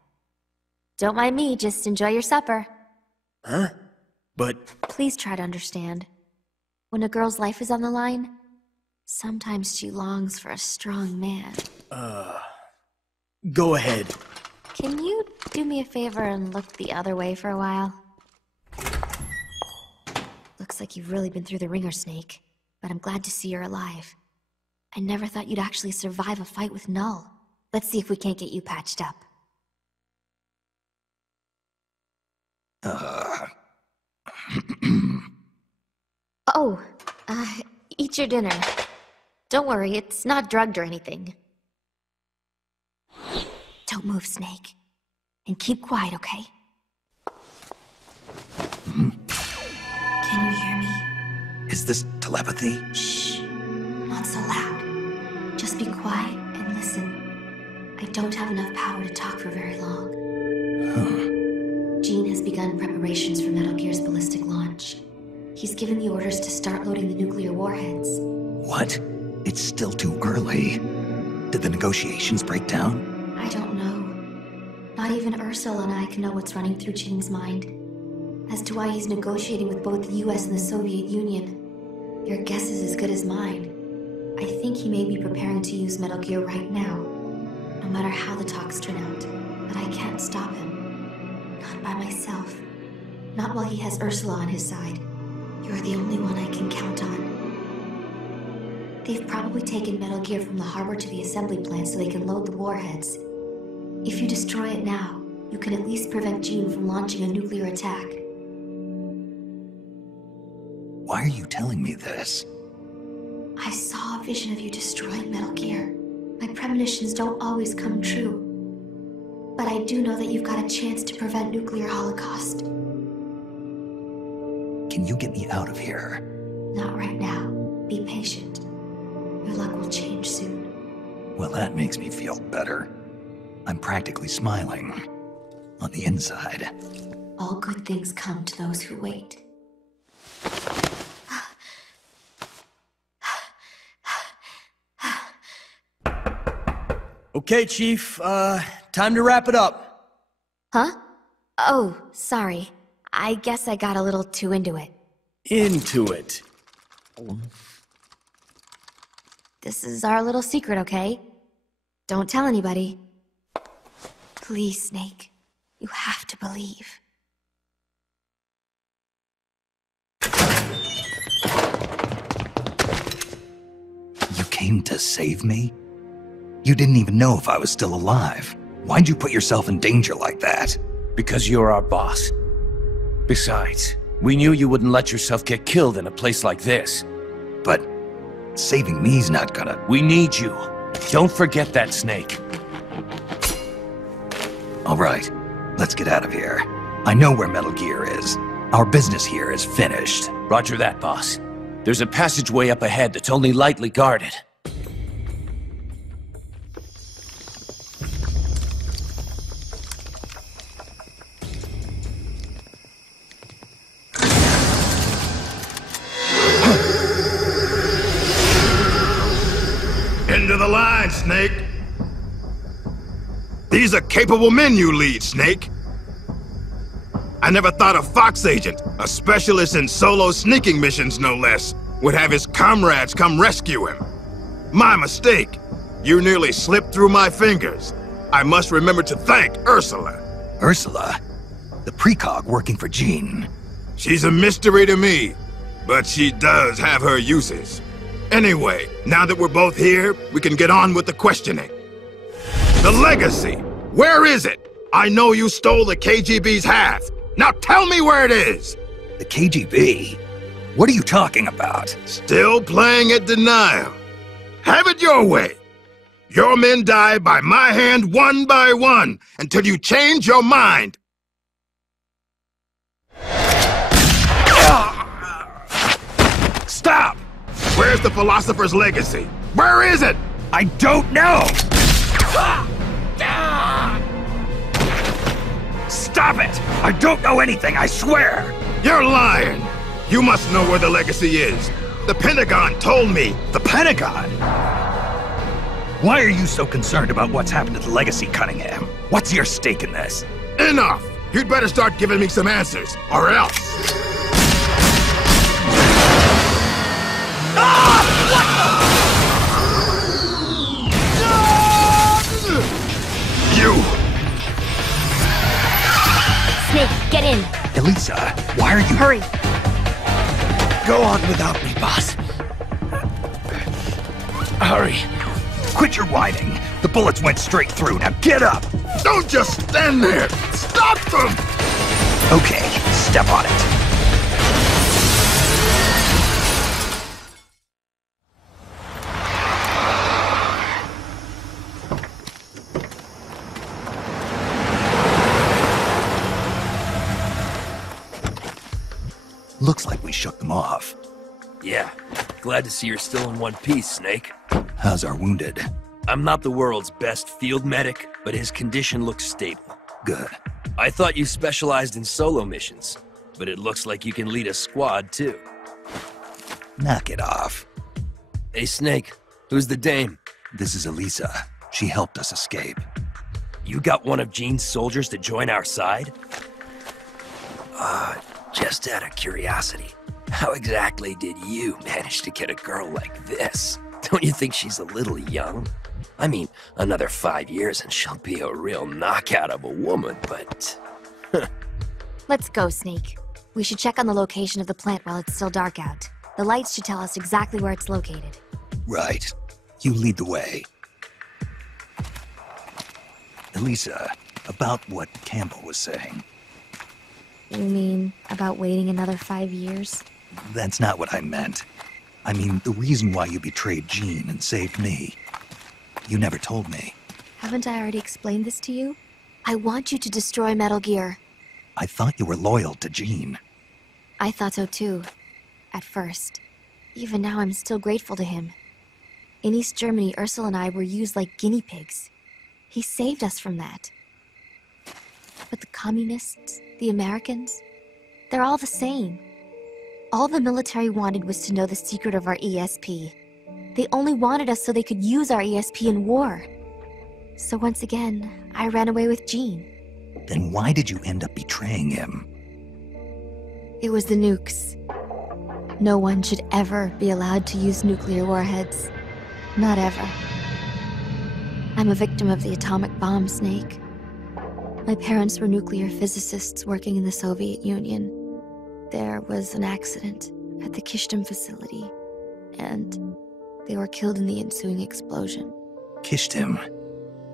Don't mind me, just enjoy your supper. Huh? But... Please try to understand. When a girl's life is on the line, sometimes she longs for a strong man. Go ahead. Can you do me a favor and look the other way for a while? Looks like you've really been through the ringer, Snake, but I'm glad to see you're alive. I never thought you'd actually survive a fight with Null. Let's see if we can't get you patched up. Eat your dinner. Don't worry, it's not drugged or anything. Don't move, Snake. And keep quiet, okay? Can you hear me? Is this telepathy? Shh. Not so loud. Just be quiet and listen. I don't have enough power to talk for very long. Gene has begun preparations for Metal Gear's ballistic launch. He's given the orders to start loading the nuclear warheads. What? It's still too early. Did the negotiations break down? I don't know. Not even Ursula and I can know what's running through Gene's mind. As to why he's negotiating with both the US and the Soviet Union, your guess is as good as mine. I think he may be preparing to use Metal Gear right now, no matter how the talks turn out. But I can't stop him. Not by myself. Not while he has Ursula on his side. You're the only one I can count on. They've probably taken Metal Gear from the harbor to the assembly plant so they can load the warheads. If you destroy it now, you can at least prevent Gene from launching a nuclear attack. Why are you telling me this? I saw a vision of you destroying Metal Gear. My premonitions don't always come true. But I do know that you've got a chance to prevent nuclear holocaust. Can you get me out of here? Not right now. Be patient. Your luck will change soon. Well, that makes me feel better. I'm practically smiling. On the inside. All good things come to those who wait. Okay, Chief. Time to wrap it up. Huh? Oh, sorry. I guess I got a little too into it. Into it. This is our little secret, okay? Don't tell anybody. Please, Snake. You have to believe. You came to save me? You didn't even know if I was still alive. Why'd you put yourself in danger like that? Because you're our boss. Besides, we knew you wouldn't let yourself get killed in a place like this. But saving me's not gonna... We need you. Don't forget that, Snake. All right, let's get out of here. I know where Metal Gear is. Our business here is finished. Roger that, boss. There's a passageway up ahead that's only lightly guarded. Into the line, Snake. These are capable men you lead, Snake. I never thought a Fox agent, a specialist in solo sneaking missions no less, would have his comrades come rescue him. My mistake. You nearly slipped through my fingers. I must remember to thank Ursula. Ursula? The precog working for Jean. She's a mystery to me, but she does have her uses. Anyway, now that we're both here, we can get on with the questioning. The legacy. Where is it? I know you stole the KGB's half. Now tell me where it is! The KGB? What are you talking about? Still playing at denial. Have it your way. Your men die by my hand one by one until you change your mind. Stop! Where's the philosopher's legacy? Where is it? I don't know! Stop it! I don't know anything, I swear! You're lying! You must know where the legacy is. The Pentagon told me. The Pentagon? Why are you so concerned about what's happened to the legacy, Cunningham? What's your stake in this? Enough! You'd better start giving me some answers, or else. You! Snake, get in! Elisa, why are you... Hurry! Go on without me, boss. Hurry. Quit your whining. The bullets went straight through. Now get up! Don't just stand there! Stop them! Okay, step on it. Looks like we shook them off. Yeah. Glad to see you're still in one piece, Snake. How's our wounded? I'm not the world's best field medic, but his condition looks stable. Good. I thought you specialized in solo missions, but it looks like you can lead a squad, too. Knock it off. Hey, Snake. Who's the dame? This is Elisa. She helped us escape. You got one of Jean's soldiers to join our side? Just out of curiosity, how exactly did you manage to get a girl like this? Don't you think she's a little young? I mean, another 5 years and she'll be a real knockout of a woman, but... Let's go, Snake. We should check on the location of the plant while it's still dark out. The lights should tell us exactly where it's located. Right. You lead the way. Elisa, about what Campbell was saying. You mean about waiting another 5 years? That's not what I meant. I mean, the reason why you betrayed Jean and saved me. You never told me. Haven't I already explained this to you? I want you to destroy Metal Gear. I thought you were loyal to Jean. I thought so too. At first. Even now, I'm still grateful to him. In East Germany, Ursula and I were used like guinea pigs. He saved us from that. But the communists, the Americans, they're all the same. All the military wanted was to know the secret of our ESP. They only wanted us so they could use our ESP in war. So once again, I ran away with Jean. Then why did you end up betraying him? It was the nukes. No one should ever be allowed to use nuclear warheads. Not ever. I'm a victim of the atomic bomb, Snake. My parents were nuclear physicists working in the Soviet Union. There was an accident at the Kishtim facility, and they were killed in the ensuing explosion. Kishtim?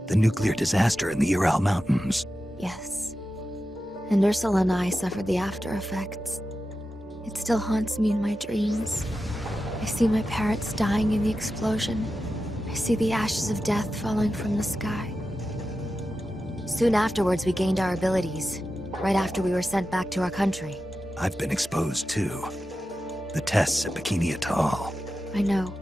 The nuclear disaster in the Ural Mountains? Yes. And Ursula and I suffered the after effects. It still haunts me in my dreams. I see my parents dying in the explosion. I see the ashes of death falling from the sky. Soon afterwards, we gained our abilities, right after we were sent back to our country. I've been exposed too. The tests at Bikini Atoll. I know.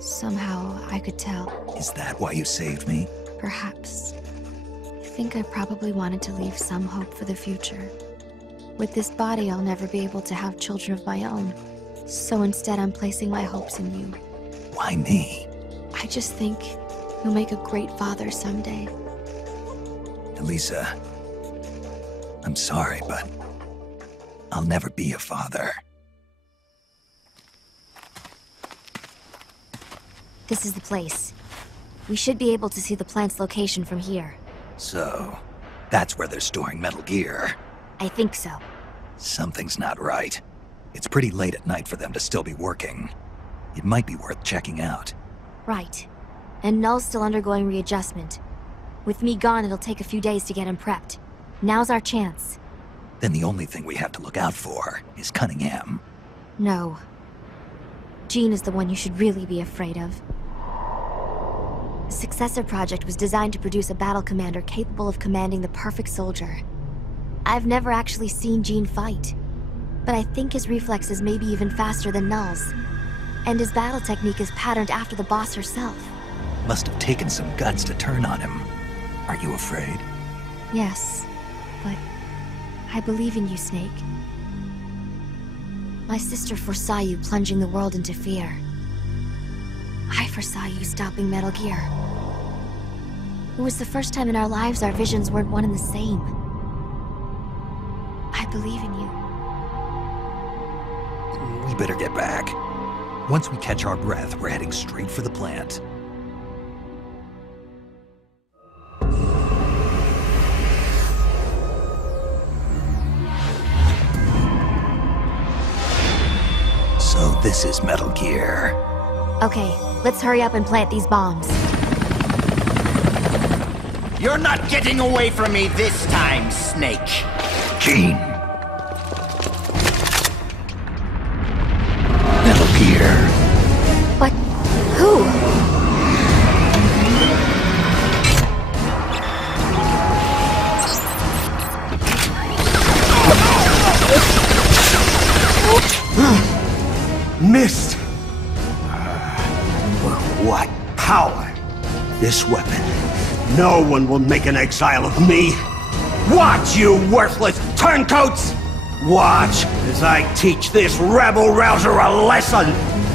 Somehow, I could tell. Is that why you saved me? Perhaps. I think I probably wanted to leave some hope for the future. With this body, I'll never be able to have children of my own. So instead, I'm placing my hopes in you. Why me? I just think you'll make a great father someday. Elisa, I'm sorry, but I'll never be a father. This is the place. We should be able to see the plant's location from here. So, that's where they're storing Metal Gear. I think so. Something's not right. It's pretty late at night for them to still be working. It might be worth checking out. Right. And Null's still undergoing readjustment. With me gone, it'll take a few days to get him prepped. Now's our chance. Then the only thing we have to look out for is Cunningham. No. Jean is the one you should really be afraid of. The Successor Project was designed to produce a battle commander capable of commanding the perfect soldier. I've never actually seen Jean fight, but I think his reflexes may be even faster than Null's. And his battle technique is patterned after the boss herself. Must have taken some guts to turn on him. Are you afraid? Yes, but I believe in you, Snake. My sister foresaw you plunging the world into fear. I foresaw you stopping Metal Gear. It was the first time in our lives our visions weren't one and the same. I believe in you. We better get back. Once we catch our breath, we're heading straight for the plant. So this is Metal Gear. Okay, let's hurry up and plant these bombs. You're not getting away from me this time, Snake. Jean. Metal Gear. But who? Missed. What power? This weapon. No one will make an exile of me. Watch, you worthless turncoats! Watch as I teach this rebel-rouser a lesson!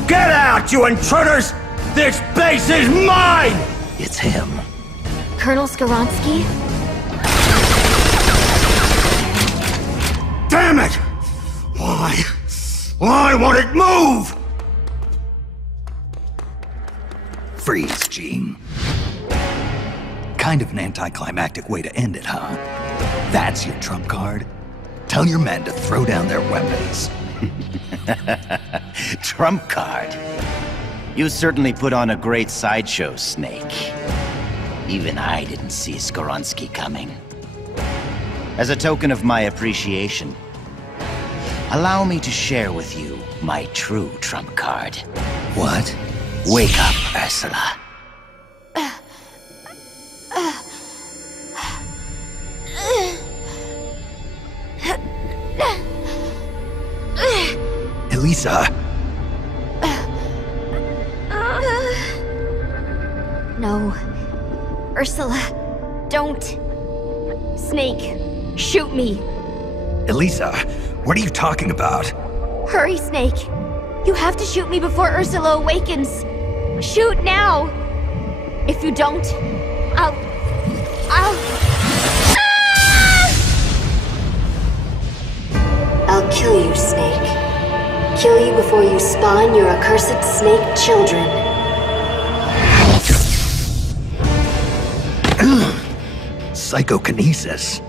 Get out, you intruders! This base is mine! It's him. Colonel Skaronsky? Damn it! Why won't it move? Freeze, Jean. Kind of an anticlimactic way to end it, huh? That's your trump card? Tell your men to throw down their weapons. Trump card? You certainly put on a great sideshow, Snake. Even I didn't see Skaronsky coming. As a token of my appreciation, allow me to share with you my true trump card. What? Wake up, Ursula. Elisa! No. Ursula, don't. Snake, shoot me. Elisa, what are you talking about? Hurry, Snake. You have to shoot me before Ursula awakens. Shoot now. If you don't, I'll... I'll kill you, Snake. Kill you before you spawn your accursed snake children. Psychokinesis.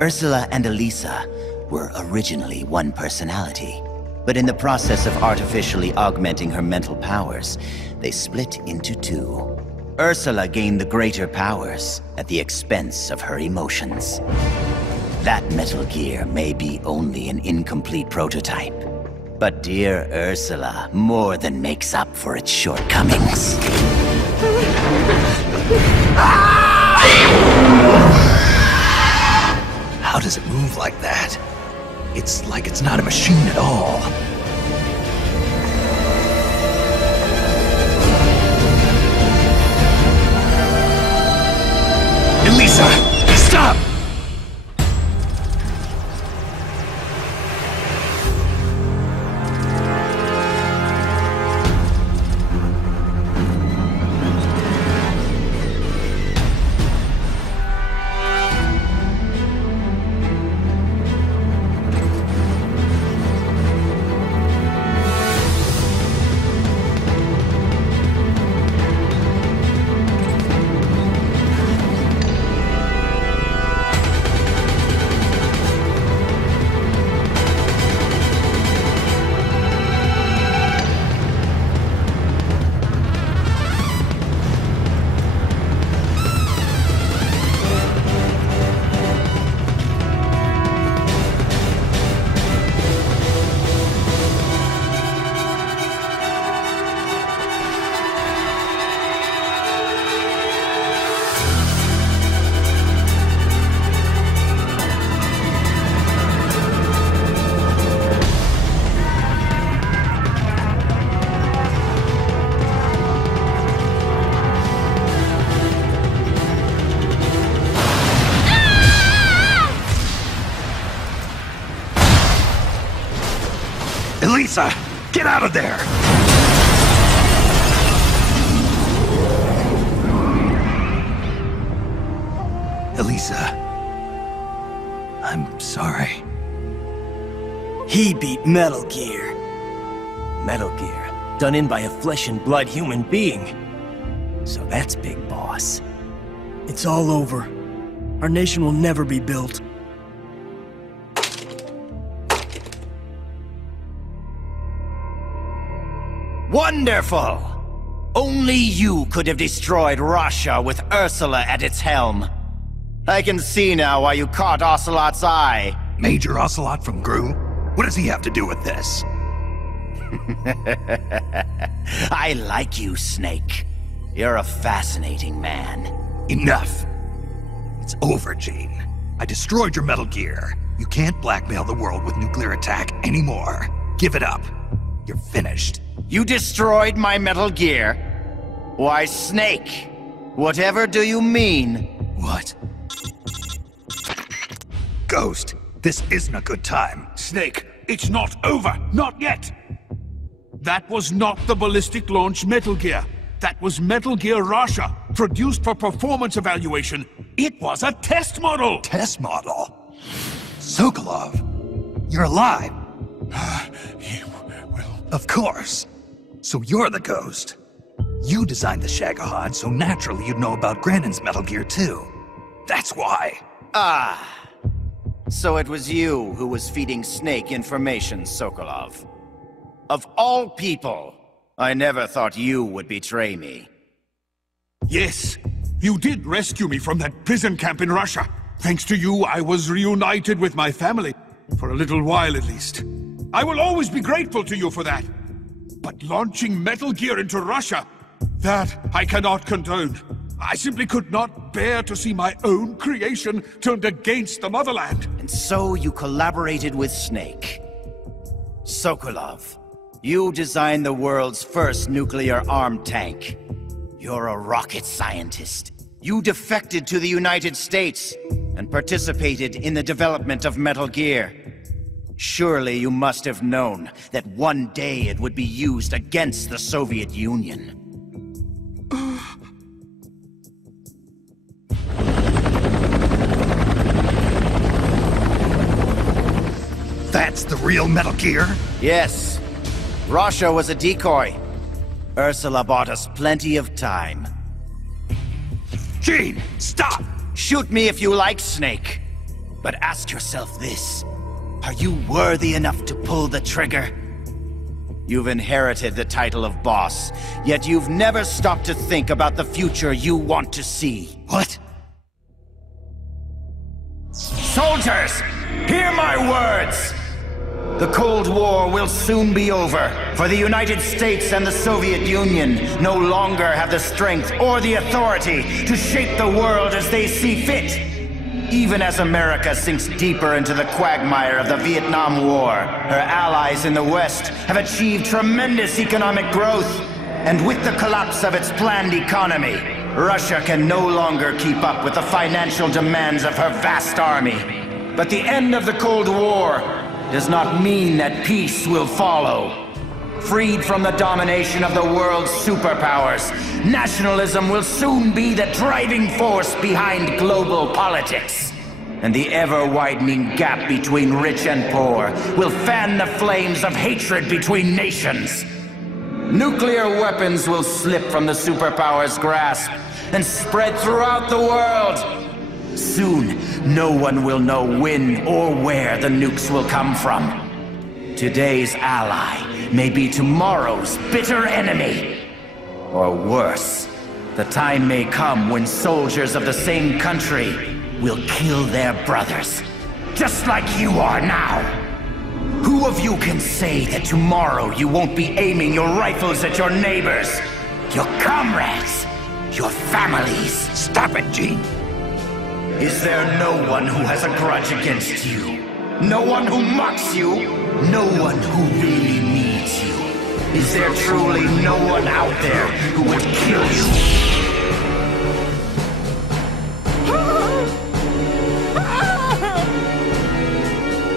Ursula and Elisa were originally one personality, but in the process of artificially augmenting her mental powers, they split into two. Ursula gained the greater powers at the expense of her emotions. That Metal Gear may be only an incomplete prototype, but dear Ursula more than makes up for its shortcomings. How does it move like that? It's like it's not a machine at all. Elisa, stop! Elisa, get out of there! Elisa, I'm sorry. He beat Metal Gear. Metal Gear, done in by a flesh and blood human being. So that's Big Boss. It's all over. Our nation will never be built. Wonderful! Only you could have destroyed Russia with Ursula at its helm. I can see now why you caught Ocelot's eye. Major Ocelot from Gru? What does he have to do with this? I like you, Snake. You're a fascinating man. Enough! It's over, Gene. I destroyed your Metal Gear. You can't blackmail the world with nuclear attack anymore. Give it up. You're finished. You destroyed my Metal Gear? Why, Snake, whatever do you mean? What? Ghost, this isn't a good time. Snake, it's not over. Not yet. That was not the ballistic launch Metal Gear. That was Metal Gear Russia, produced for performance evaluation. It was a test model! Test model? Sokolov, you're alive. Of course. So you're the Ghost. You designed the Shagohod, so naturally you'd know about Granin's Metal Gear too. That's why. Ah. So it was you who was feeding Snake information, Sokolov. Of all people, I never thought you would betray me. Yes, you did rescue me from that prison camp in Russia. Thanks to you, I was reunited with my family. For a little while at least. I will always be grateful to you for that. But launching Metal Gear into Russia, that I cannot condone. I simply could not bear to see my own creation turned against the motherland. And so you collaborated with Snake. Sokolov, you designed the world's first nuclear-armed tank. You're a rocket scientist. You defected to the United States and participated in the development of Metal Gear. Surely you must have known that one day it would be used against the Soviet Union. That's the real Metal Gear? Yes. Russia was a decoy. Ursula bought us plenty of time. Gene, stop! Shoot me if you like, Snake. But ask yourself this. Are you worthy enough to pull the trigger? You've inherited the title of boss, yet you've never stopped to think about the future you want to see. What? Soldiers, hear my words! The Cold War will soon be over, for the United States and the Soviet Union no longer have the strength or the authority to shape the world as they see fit. Even as America sinks deeper into the quagmire of the Vietnam War, her allies in the West have achieved tremendous economic growth. And with the collapse of its planned economy, Russia can no longer keep up with the financial demands of her vast army. But the end of the Cold War does not mean that peace will follow. Freed from the domination of the world's superpowers, nationalism will soon be the driving force behind global politics. And the ever-widening gap between rich and poor will fan the flames of hatred between nations. Nuclear weapons will slip from the superpowers' grasp and spread throughout the world. Soon, no one will know when or where the nukes will come from. Today's ally may be tomorrow's bitter enemy. Or worse, the time may come when soldiers of the same country will kill their brothers, just like you are now. Who of you can say that tomorrow you won't be aiming your rifles at your neighbors, your comrades, your families? Stop it, Gene! Is there no one who has a grudge against you? No one who mocks you? No one who really needs you? Is there truly no one out there who would kill you?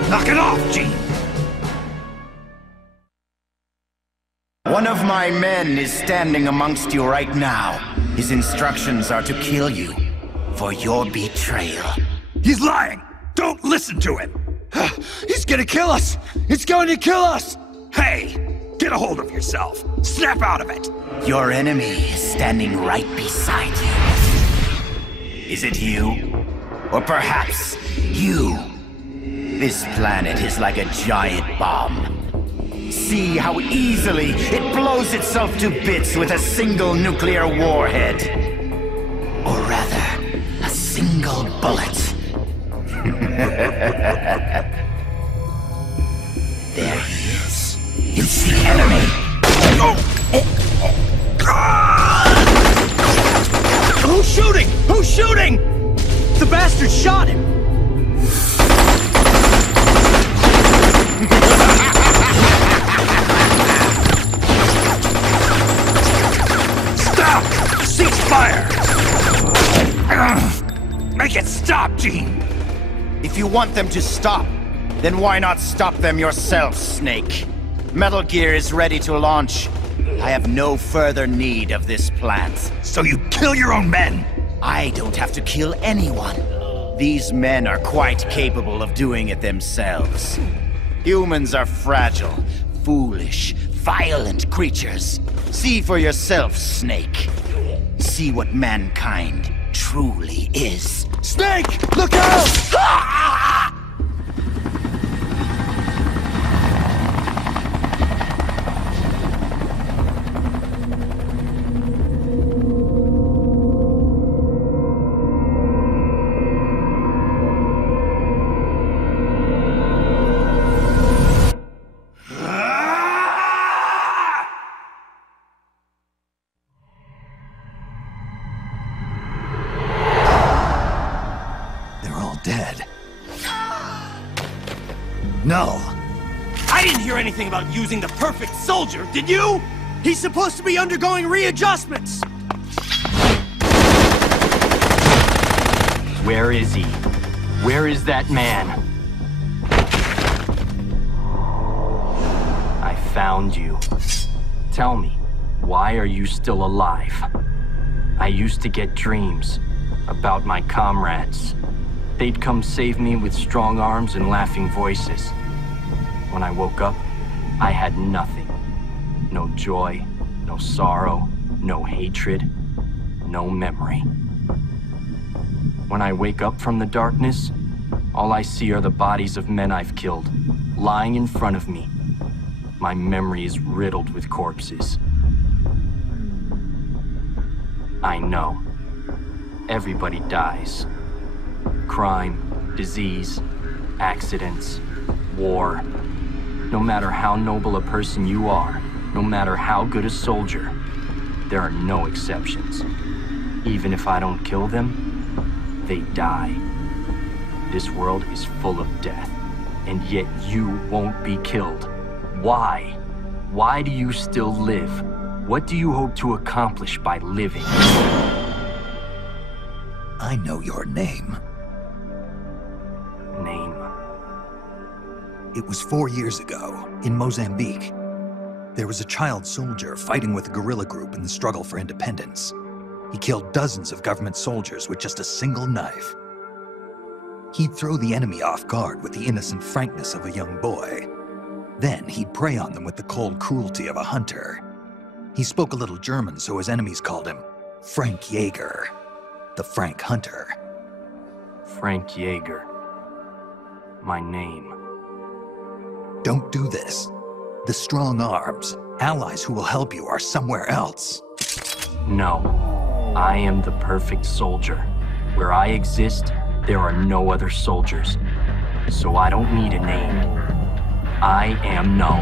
Knock it off, Gene! One of my men is standing amongst you right now. His instructions are to kill you for your betrayal. He's lying! Don't listen to him! He's gonna kill us! It's going to kill us! Hey! Get a hold of yourself! Snap out of it! Your enemy is standing right beside you. Is it you? Or perhaps you? This planet is like a giant bomb. See how easily it blows itself to bits with a single nuclear warhead. Or rather, a single bullet. There he is. It's the enemy. Who's shooting? Who's shooting? The bastard shot him! Stop! Cease fire! Make it stop, Gene! If you want them to stop, then why not stop them yourself, Snake? Metal Gear is ready to launch. I have no further need of this plant. So you kill your own men? I don't have to kill anyone. These men are quite capable of doing it themselves. Humans are fragile, foolish, violent creatures. See for yourself, Snake. See what mankind truly is. Snake! Look out! No. I didn't hear anything about using the perfect soldier, did you? He's supposed to be undergoing readjustments! Where is he? Where is that man? I found you. Tell me, why are you still alive? I used to get dreams about my comrades. They'd come save me with strong arms and laughing voices. When I woke up, I had nothing. No joy, no sorrow, no hatred, no memory. When I wake up from the darkness, all I see are the bodies of men I've killed, lying in front of me. My memory is riddled with corpses. I know. Everybody dies. Crime, Disease, accidents, war. No matter how noble a person you are, no matter how good a soldier, there are no exceptions. Even if I don't kill them, they die. This world is full of death, and yet you won't be killed. Why? Why do you still live? What do you hope to accomplish by living? I know your name. Name? It was 4 years ago, in Mozambique. There was a child soldier fighting with a guerrilla group in the struggle for independence. He killed dozens of government soldiers with just a single knife. He'd throw the enemy off guard with the innocent frankness of a young boy. Then he'd prey on them with the cold cruelty of a hunter. He spoke a little German, so his enemies called him Frank Jaeger, the Frank Hunter. Frank Jaeger. My name. Don't do this. The strong arms, allies who will help you, are somewhere else. No. I am the perfect soldier. Where I exist, there are no other soldiers. So I don't need a name. I am No.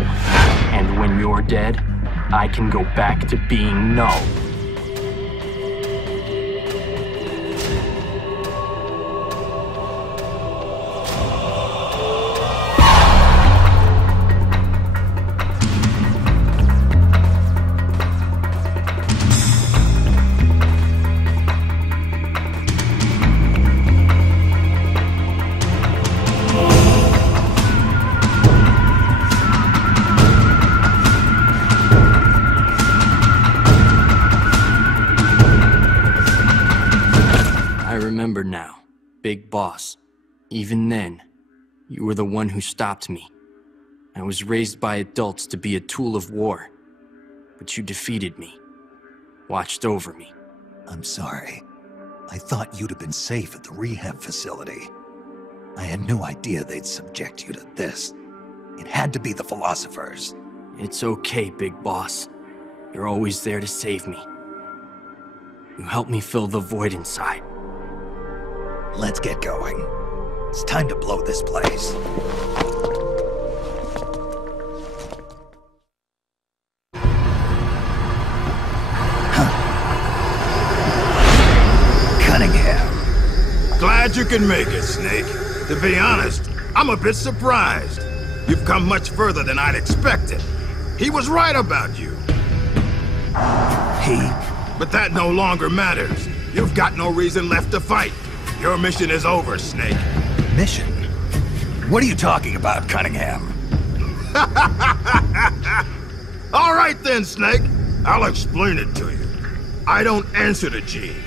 And when you're dead, I can go back to being No. Now, Big Boss. Even then, you were the one who stopped me. I was raised by adults to be a tool of war, but you defeated me, watched over me. I'm sorry. I thought you'd have been safe at the rehab facility. I had no idea they'd subject you to this. It had to be the philosophers. It's okay, Big Boss. You're always there to save me. You helped me fill the void inside. Let's get going. It's time to blow this place. Cunningham. Glad you can make it, Snake. To be honest, I'm a bit surprised. You've come much further than I'd expected. He was right about you. He? But that no longer matters. You've got no reason left to fight. Your mission is over, Snake. Mission? What are you talking about, Cunningham? All right then, Snake. I'll explain it to you. I don't answer to Gene.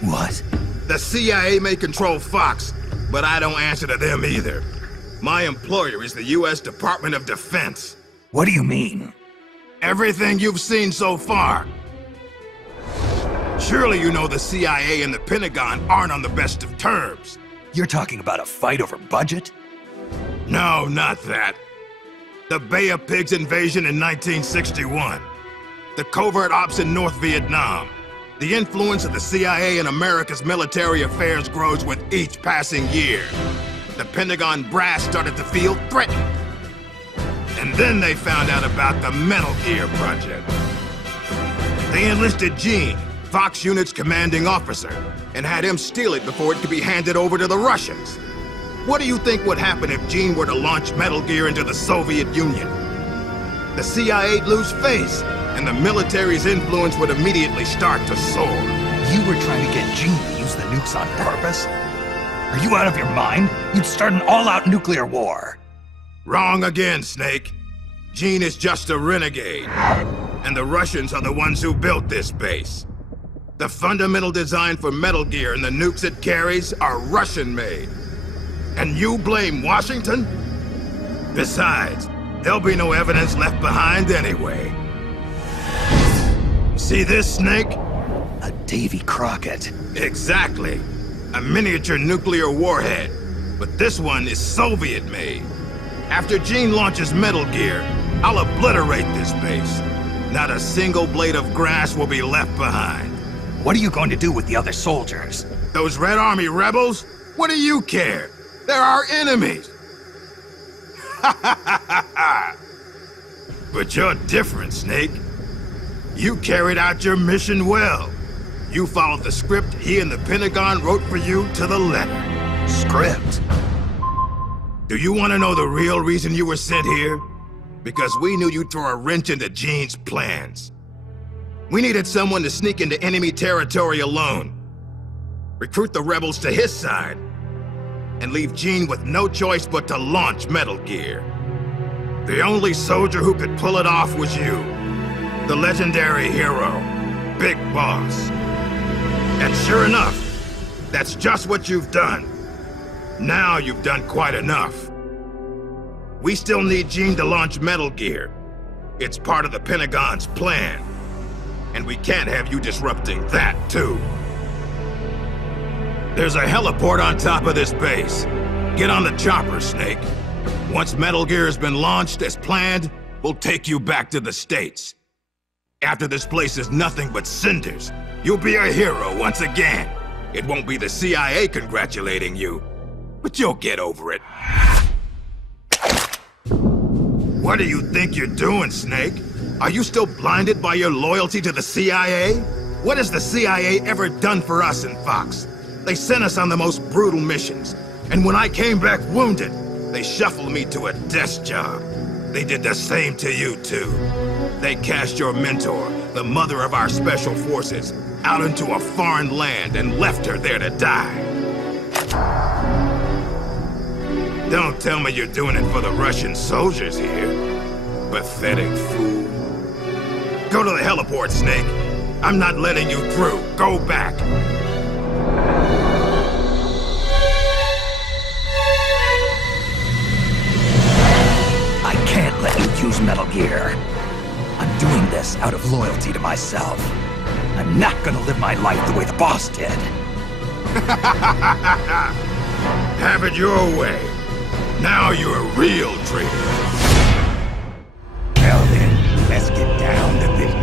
What? The CIA may control Fox, but I don't answer to them either. My employer is the U.S. Department of Defense. What do you mean? Everything you've seen so far. Surely you know the CIA and the Pentagon aren't on the best of terms. You're talking about a fight over budget? No, not that. The Bay of Pigs invasion in 1961. The covert ops in North Vietnam. The influence of the CIA in America's military affairs grows with each passing year. The Pentagon brass started to feel threatened. And then they found out about the Metal Gear project. They enlisted Gene, Fox Unit's commanding officer, and had him steal it before it could be handed over to the Russians. What do you think would happen if Gene were to launch Metal Gear into the Soviet Union? The CIA'd lose face, and the military's influence would immediately start to soar. You were trying to get Gene to use the nukes on purpose? Are you out of your mind? You'd start an all-out nuclear war. Wrong again, Snake. Gene is just a renegade, and the Russians are the ones who built this base. The fundamental design for Metal Gear and the nukes it carries are Russian-made. And you blame Washington? Besides, there'll be no evidence left behind anyway. See this, Snake? A Davy Crockett. Exactly. A miniature nuclear warhead. But this one is Soviet-made. After Gene launches Metal Gear, I'll obliterate this base. Not a single blade of grass will be left behind. What are you going to do with the other soldiers? Those Red Army rebels? What do you care? They're our enemies! But you're different, Snake. You carried out your mission well. You followed the script he and the Pentagon wrote for you to the letter. Script? Do you want to know the real reason you were sent here? Because we knew you'd throw a wrench into Gene's plans. We needed someone to sneak into enemy territory alone, recruit the rebels to his side, and leave Gene with no choice but to launch Metal Gear. The only soldier who could pull it off was you, the legendary hero, Big Boss. And sure enough, that's just what you've done. Now you've done quite enough. We still need Gene to launch Metal Gear. It's part of the Pentagon's plan. And we can't have you disrupting that, too. There's a heliport on top of this base. Get on the chopper, Snake. Once Metal Gear has been launched as planned, we'll take you back to the States. After this place is nothing but cinders, you'll be a hero once again. It won't be the CIA congratulating you, but you'll get over it. What do you think you're doing, Snake? Are you still blinded by your loyalty to the CIA? What has the CIA ever done for us in Fox? They sent us on the most brutal missions, and when I came back wounded, they shuffled me to a desk job. They did the same to you, too. They cast your mentor, the mother of our special forces, out into a foreign land and left her there to die. Don't tell me you're doing it for the Russian soldiers here. Pathetic fool. Go to the heliport, Snake. I'm not letting you through. Go back. I can't let you use Metal Gear. I'm doing this out of loyalty to myself. I'm not gonna live my life the way the boss did. Have it your way. Now you're a real traitor. Well then, let's get down to business.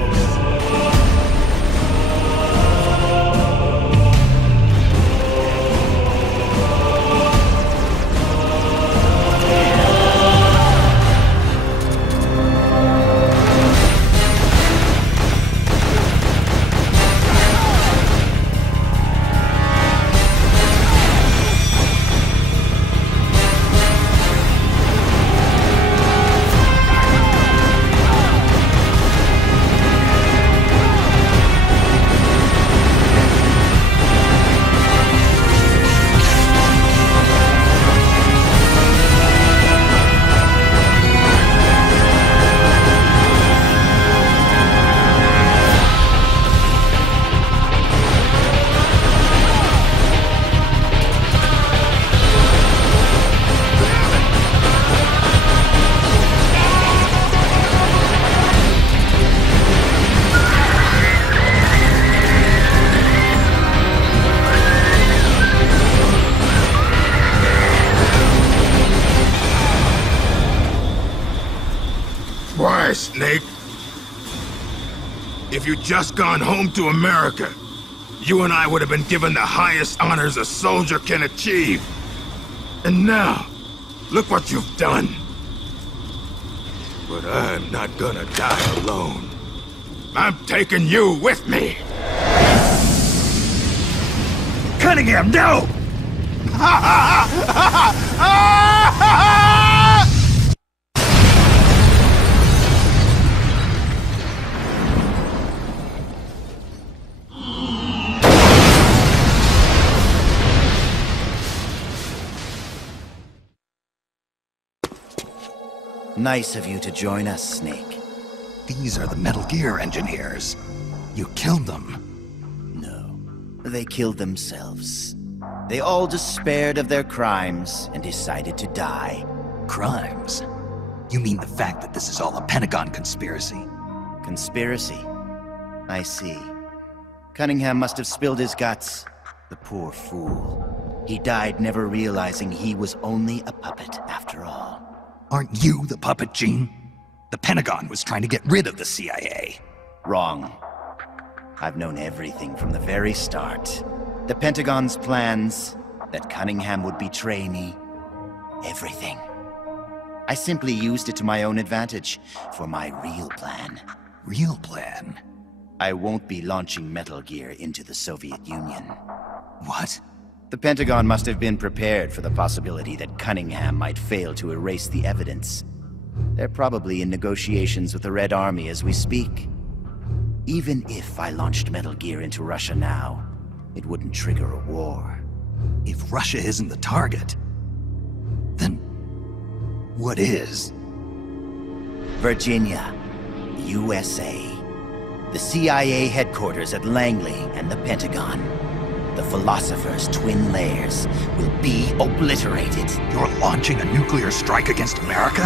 Why, Snake? If you'd just gone home to America, you and I would have been given the highest honors a soldier can achieve. And now, look what you've done. But I'm not gonna die alone. I'm taking you with me. Cunningham, no! Nice of you to join us, Snake. These are the Metal Gear engineers. You killed them. No, they killed themselves. They all despaired of their crimes and decided to die. Crimes? You mean the fact that this is all a Pentagon conspiracy? Conspiracy? I see. Cunningham must have spilled his guts. The poor fool. He died never realizing he was only a puppet after all. Aren't you the puppet, Gene? The Pentagon was trying to get rid of the CIA. Wrong. I've known everything from the very start. The Pentagon's plans, that Cunningham would betray me. Everything. I simply used it to my own advantage, for my real plan. Real plan? I won't be launching Metal Gear into the Soviet Union. What? The Pentagon must have been prepared for the possibility that Cunningham might fail to erase the evidence. They're probably in negotiations with the Red Army as we speak. Even if I launched Metal Gear into Russia now, it wouldn't trigger a war. If Russia isn't the target, then what is? Virginia, USA. The CIA headquarters at Langley and the Pentagon. The Philosopher's twin lairs will be obliterated. You're launching a nuclear strike against America?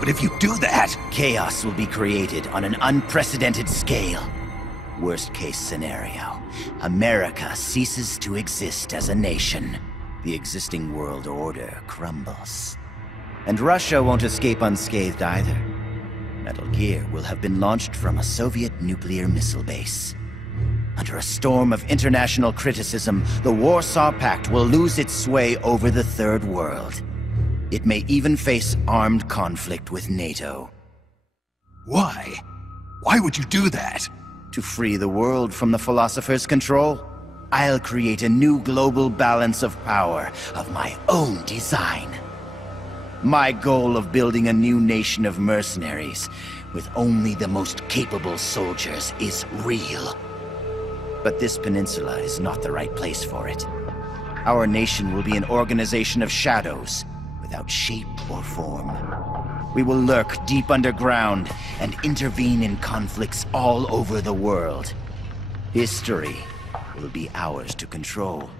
But if you do that... Chaos will be created on an unprecedented scale. Worst case scenario, America ceases to exist as a nation. The existing world order crumbles. And Russia won't escape unscathed either. Metal Gear will have been launched from a Soviet nuclear missile base. Under a storm of international criticism, the Warsaw Pact will lose its sway over the Third World. It may even face armed conflict with NATO. Why? Why would you do that? To free the world from the Philosopher's control, I'll create a new global balance of power of my own design. My goal of building a new nation of mercenaries with only the most capable soldiers is real. But this peninsula is not the right place for it. Our nation will be an organization of shadows, without shape or form. We will lurk deep underground and intervene in conflicts all over the world. History will be ours to control.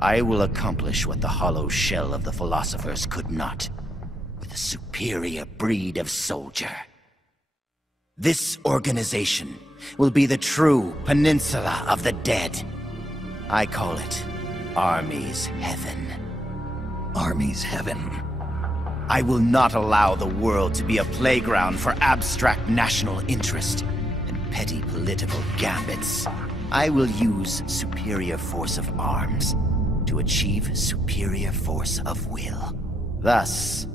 I will accomplish what the hollow shell of the Philosophers could not, with a superior breed of soldier. This organization will be the true Peninsula of the Dead. I call it Army's Heaven. Army's Heaven? I will not allow the world to be a playground for abstract national interest and petty political gambits. I will use superior force of arms to achieve superior force of will. Thus,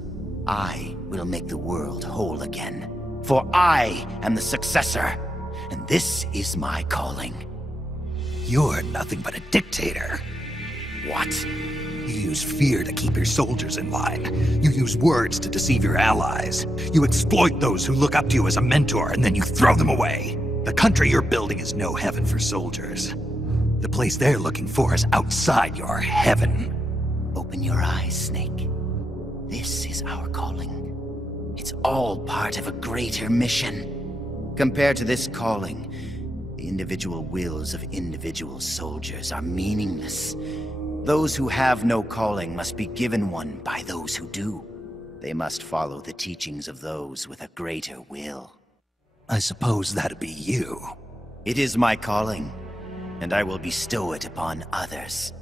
I will make the world whole again. For I am the successor, and this is my calling. You're nothing but a dictator. What? You use fear to keep your soldiers in line. You use words to deceive your allies. You exploit those who look up to you as a mentor, and then you throw them away. The country you're building is no heaven for soldiers. The place they're looking for is outside your heaven. Open your eyes, Snake. This is our calling. It's all part of a greater mission. Compared to this calling, the individual wills of individual soldiers are meaningless. Those who have no calling must be given one by those who do. They must follow the teachings of those with a greater will. I suppose that'd be you. It is my calling, and I will bestow it upon others.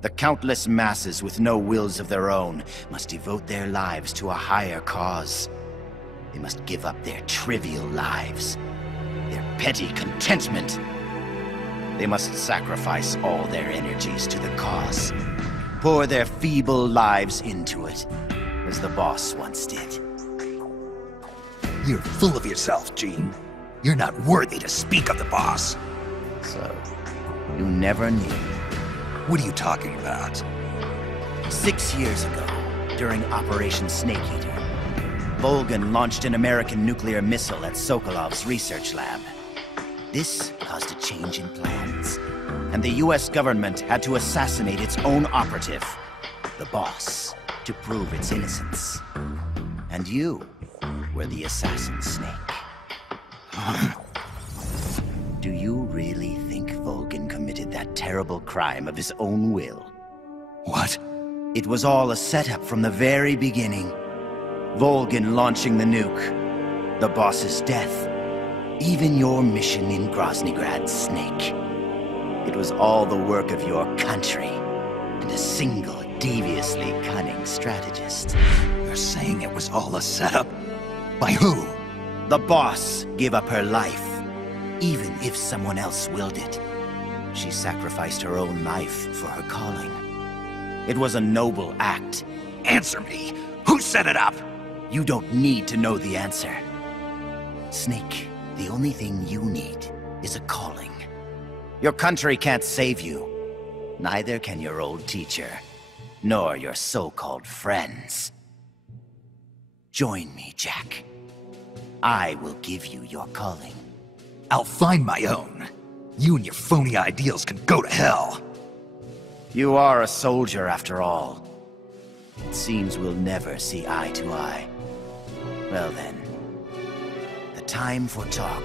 The countless masses with no wills of their own must devote their lives to a higher cause. They must give up their trivial lives, their petty contentment. They must sacrifice all their energies to the cause, pour their feeble lives into it, as the boss once did. You're full of yourself, Gene. You're not worthy to speak of the boss. So, you never knew. What are you talking about? 6 years ago, during Operation Snake Eater, Volgin launched an American nuclear missile at Sokolov's research lab. This caused a change in plans, and the US government had to assassinate its own operative, the boss, to prove its innocence. And you were the assassin, Snake. Do you really think Volgin committed that terrible crime of his own will? What? It was all a setup from the very beginning. Volgin launching the nuke, the boss's death, even your mission in Groznygrad, Snake. It was all the work of your country, and a single, deviously cunning strategist. You're saying it was all a setup? By who? The boss gave up her life, even if someone else willed it. She sacrificed her own life for her calling. It was a noble act. Answer me! Who set it up? You don't need to know the answer. Snake, the only thing you need is a calling. Your country can't save you. Neither can your old teacher, nor your so-called friends. Join me, Jack. I will give you your calling. I'll find my own. You and your phony ideals can go to hell. You are a soldier after all. It seems we'll never see eye to eye. Well then, the time for talk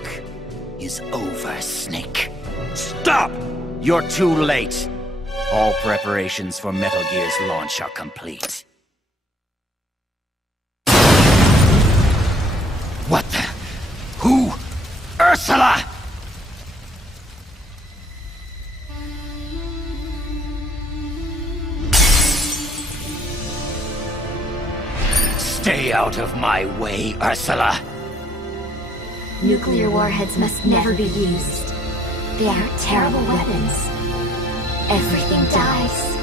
is over, Snake. Stop! You're too late. All preparations for Metal Gear's launch are complete. What the? Who? Ursula! Stay out of my way, Ursula. Nuclear warheads must never be used. They are terrible weapons. Everything dies.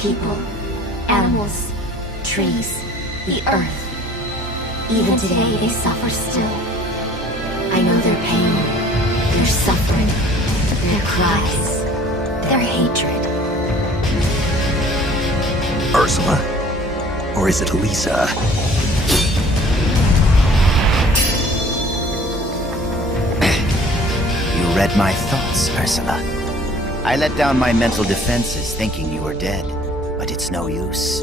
People, animals, trees, the earth. Even today, they suffer still. I know their pain, their suffering, their cries, their hatred. Ursula? Or is it Elisa? You read my thoughts, Ursula. I let down my mental defenses thinking you were dead, but it's no use.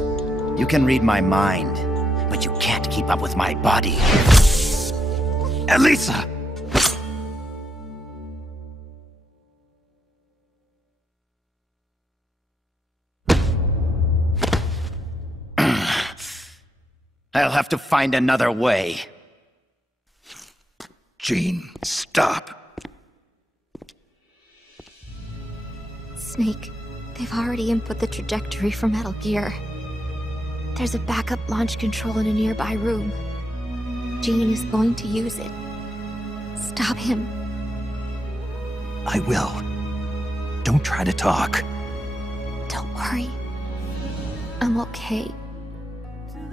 You can read my mind, but you can't keep up with my body. Elisa! I'll have to find another way. Gene, stop. Snake, they've already input the trajectory for Metal Gear. There's a backup launch control in a nearby room. Gene is going to use it. Stop him. I will. Don't try to talk. Don't worry. I'm okay.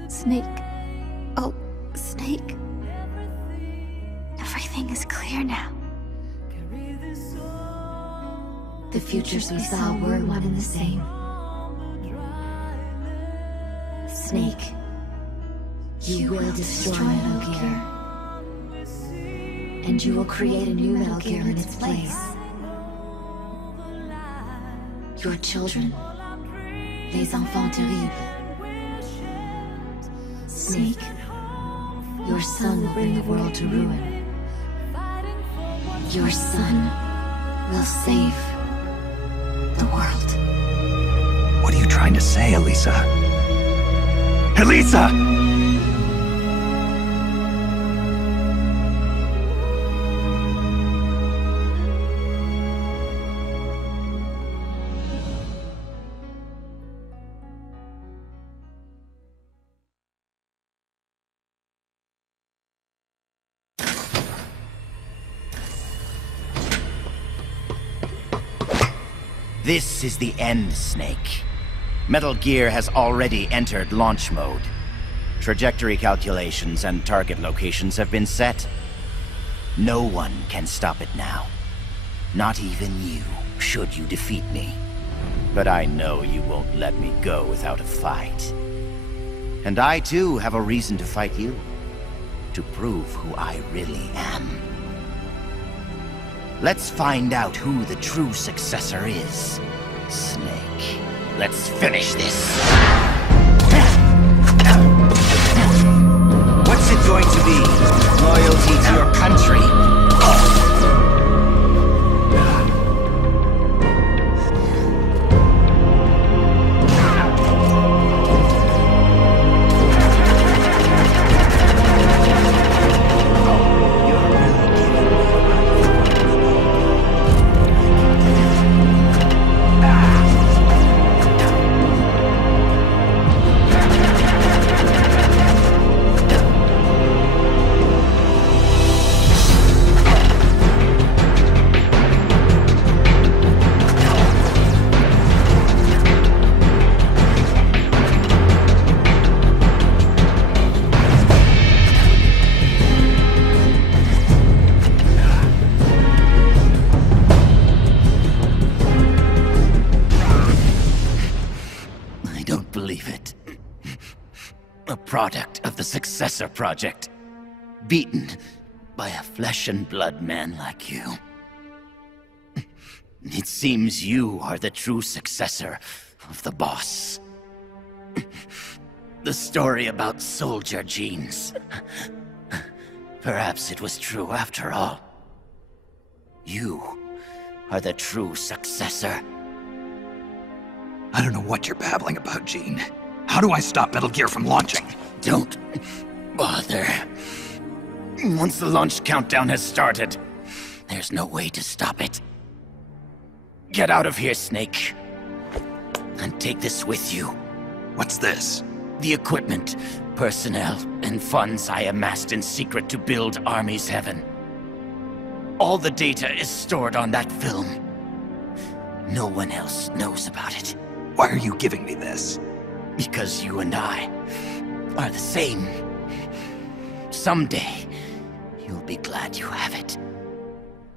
Snake. Oh, Snake. Everything is clear now. The futures we saw were one and the same. Snake, you will destroy Metal Gear. And you will create a new Metal Gear in its place. Your children, les enfants terribles. Snake, your son will bring the world to ruin. Your son will save the world. What are you trying to say, Elisa? Elisa! This is the end, Snake. Metal Gear has already entered launch mode. Trajectory calculations and target locations have been set. No one can stop it now. Not even you, should you defeat me. But I know you won't let me go without a fight. And I too have a reason to fight you. To prove who I really am. Let's find out who the true successor is. Snake, let's finish this. What's it going to be? Loyalty to your country? successor project. Beaten by a flesh and blood man like you. It seems you are the true successor of the boss. The story about soldier genes. Perhaps it was true after all. You are the true successor. I don't know what you're babbling about, Gene. How do I stop Metal Gear from launching? Don't bother. Once the launch countdown has started, there's no way to stop it. Get out of here, Snake. And take this with you. What's this? The equipment, personnel, and funds I amassed in secret to build Army's Heaven. All the data is stored on that film. No one else knows about it. Why are you giving me this? Because you and I are the same. Someday, you'll be glad you have it.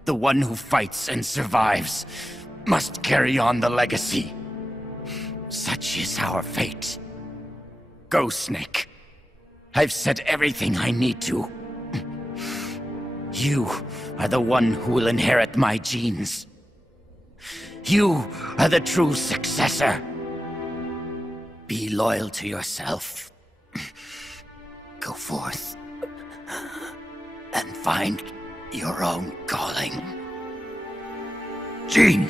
The one who fights and survives must carry on the legacy. Such is our fate. Go, Snake. I've said everything I need to. You are the one who will inherit my genes. You are the true successor. Be loyal to yourself. Go forth and find your own calling. Gene!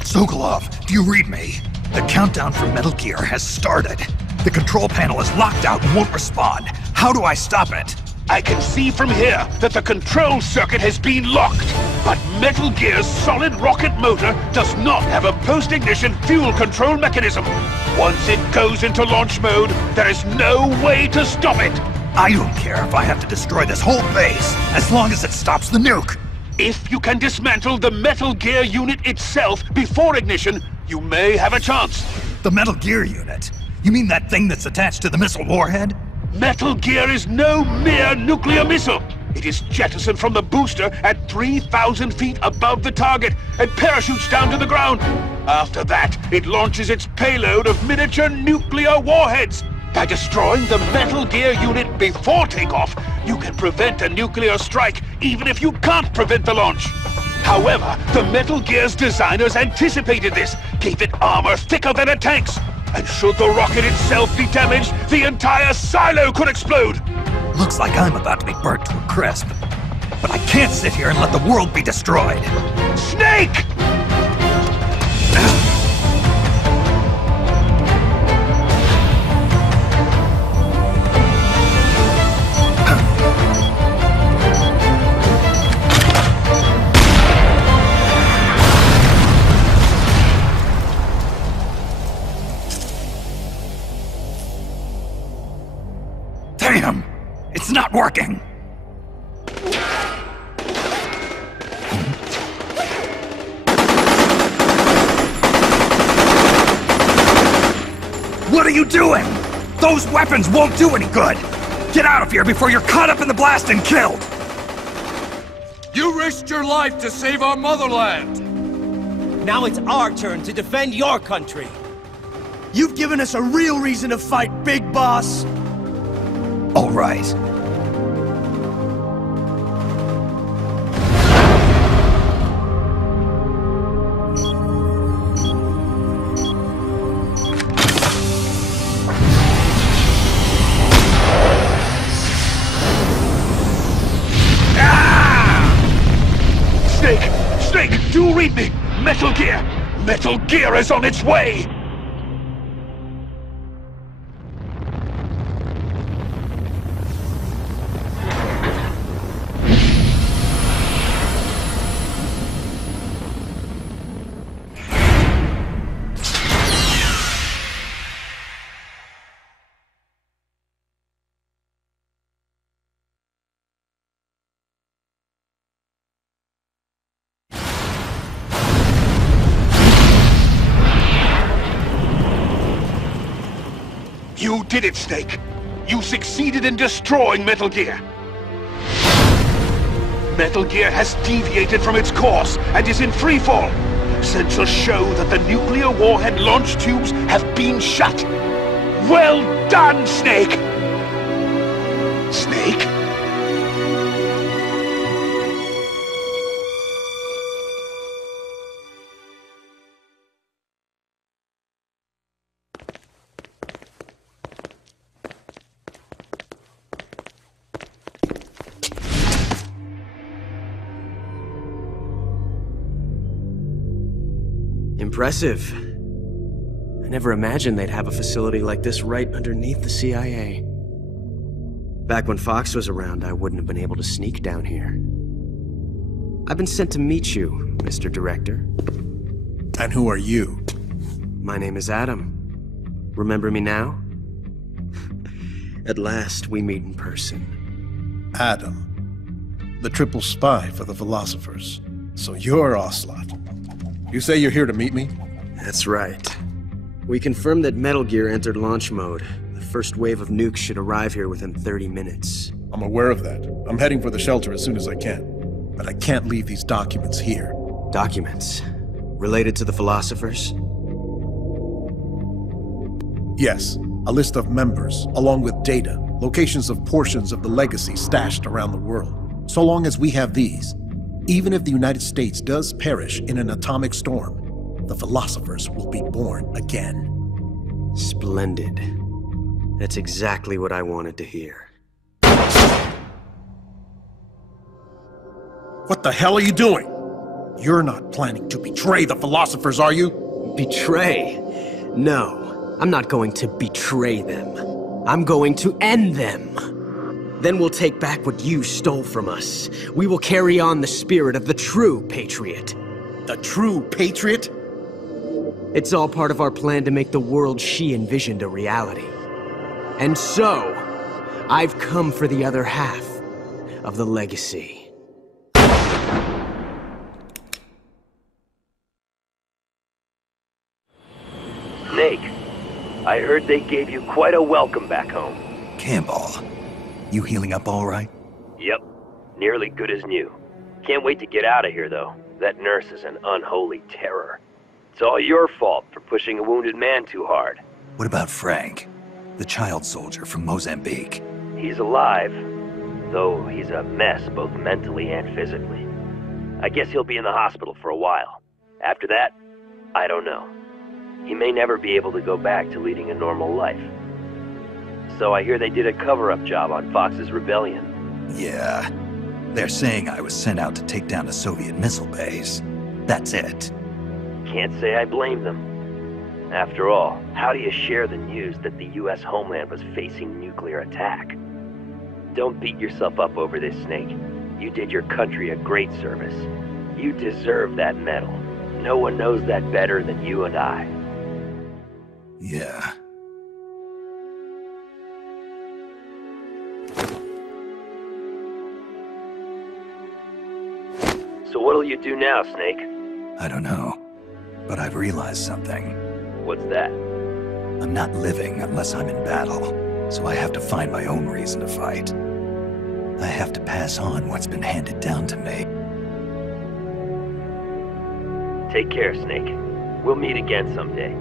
Sokolov, do you read me? The countdown for Metal Gear has started. The control panel is locked out and won't respond. How do I stop it? I can see from here that the control circuit has been locked. But Metal Gear's solid rocket motor does not have a post-ignition fuel control mechanism. Once it goes into launch mode, there is no way to stop it. I don't care if I have to destroy this whole base, as long as it stops the nuke. If you can dismantle the Metal Gear unit itself before ignition, you may have a chance. The Metal Gear unit? You mean that thing that's attached to the missile warhead? Metal Gear is no mere nuclear missile. It is jettisoned from the booster at 3,000 feet above the target and parachutes down to the ground. After that, it launches its payload of miniature nuclear warheads. By destroying the Metal Gear unit before takeoff, you can prevent a nuclear strike, even if you can't prevent the launch. However, the Metal Gear's designers anticipated this, gave it armor thicker than a tank's. And should the rocket itself be damaged, the entire silo could explode! Looks like I'm about to be burnt to a crisp. But I can't sit here and let the world be destroyed. Snake! Damn! It's not working! What are you doing? Those weapons won't do any good! Get out of here before you're caught up in the blast and killed! You risked your life to save our motherland! Now it's our turn to defend your country! You've given us a real reason to fight, Big Boss! All right. Snake, do read me! Metal Gear! Metal Gear is on its way! You did it, Snake! You succeeded in destroying Metal Gear! Metal Gear has deviated from its course and is in free fall. sensors show that the nuclear warhead launch tubes have been shut. Well done, Snake! Snake? Impressive. I never imagined they'd have a facility like this right underneath the CIA. Back when Fox was around, I wouldn't have been able to sneak down here. I've been sent to meet you, Mr. Director. And who are you? My name is Adam. Remember me now? At last, we meet in person. Adam. The triple spy for the Philosophers. So you're Ocelot. You say you're here to meet me? That's right. We confirmed that Metal Gear entered launch mode. The first wave of nukes should arrive here within 30 minutes. I'm aware of that. I'm heading for the shelter as soon as I can. But I can't leave these documents here. Documents? Related to the Philosophers? Yes. A list of members, along with data, locations of portions of the legacy stashed around the world. So long as we have these, even if the United States does perish in an atomic storm, the Philosophers will be born again. Splendid. That's exactly what I wanted to hear. What the hell are you doing? You're not planning to betray the Philosophers, are you? Betray? No, I'm not going to betray them. I'm going to end them. Then we'll take back what you stole from us. We will carry on the spirit of the true patriot. The true patriot? It's all part of our plan to make the world she envisioned a reality. And so, I've come for the other half of the legacy. Snake, I heard they gave you quite a welcome back home. Campbell, you healing up all right? Yep, nearly good as new. Can't wait to get out of here, though. That nurse is an unholy terror. It's all your fault for pushing a wounded man too hard. What about Frank, the child soldier from Mozambique? He's alive, though he's a mess both mentally and physically. I guess he'll be in the hospital for a while. After that, I don't know. He may never be able to go back to leading a normal life. So I hear they did a cover-up job on Fox's rebellion. Yeah. They're saying I was sent out to take down a Soviet missile base. That's it. Can't say I blame them. After all, how do you share the news that the US homeland was facing nuclear attack? Don't beat yourself up over this, Snake. You did your country a great service. You deserve that medal. No one knows that better than you and I. Yeah. So what'll you do now, Snake? I don't know. But I've realized something. What's that? I'm not living unless I'm in battle, so I have to find my own reason to fight. I have to pass on what's been handed down to me. Take care, Snake. We'll meet again someday.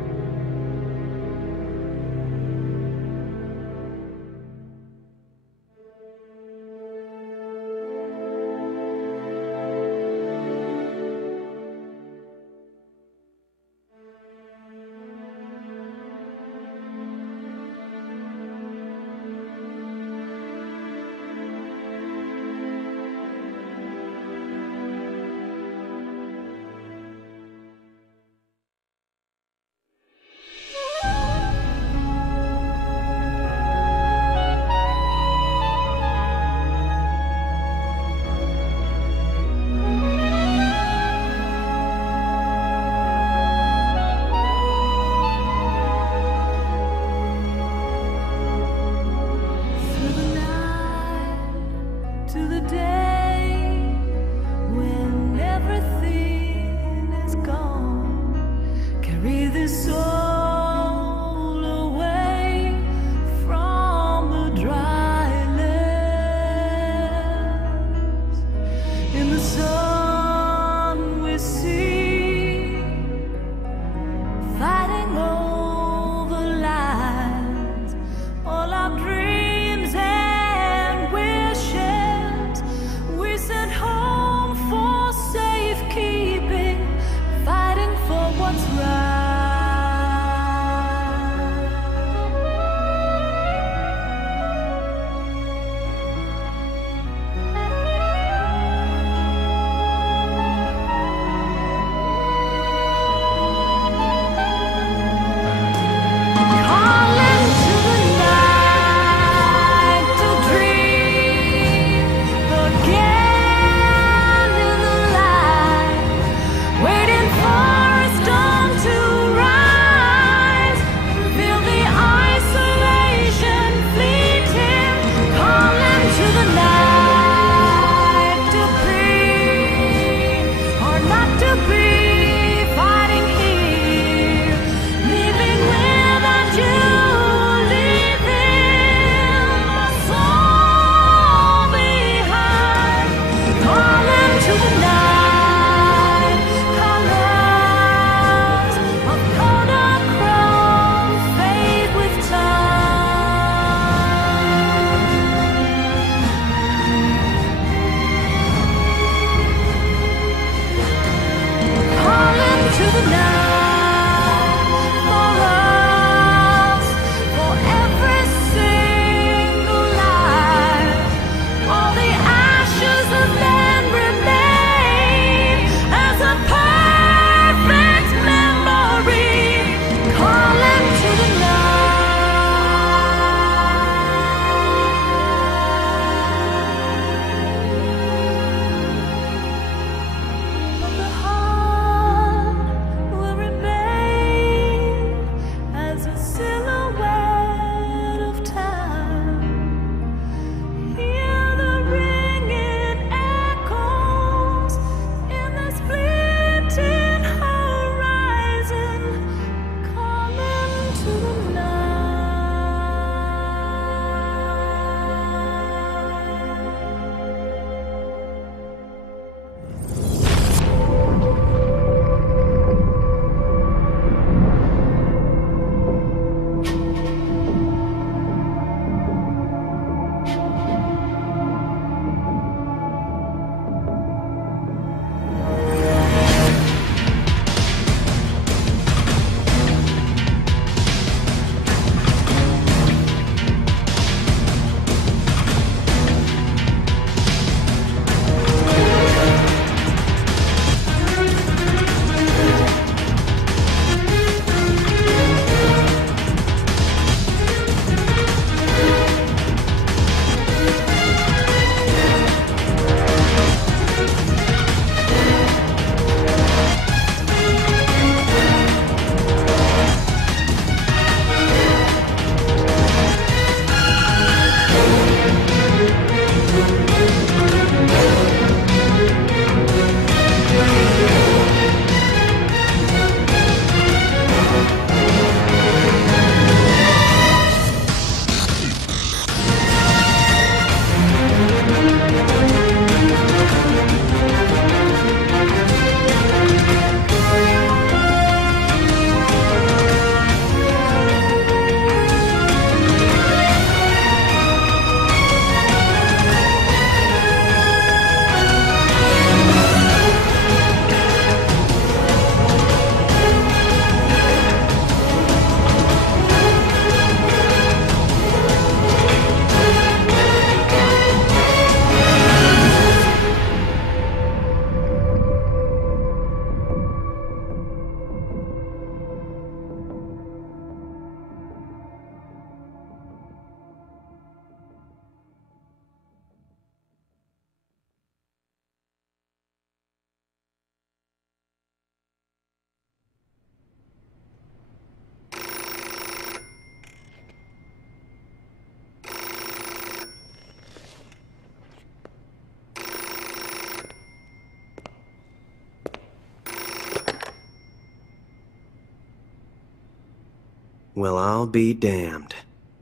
Well, I'll be damned.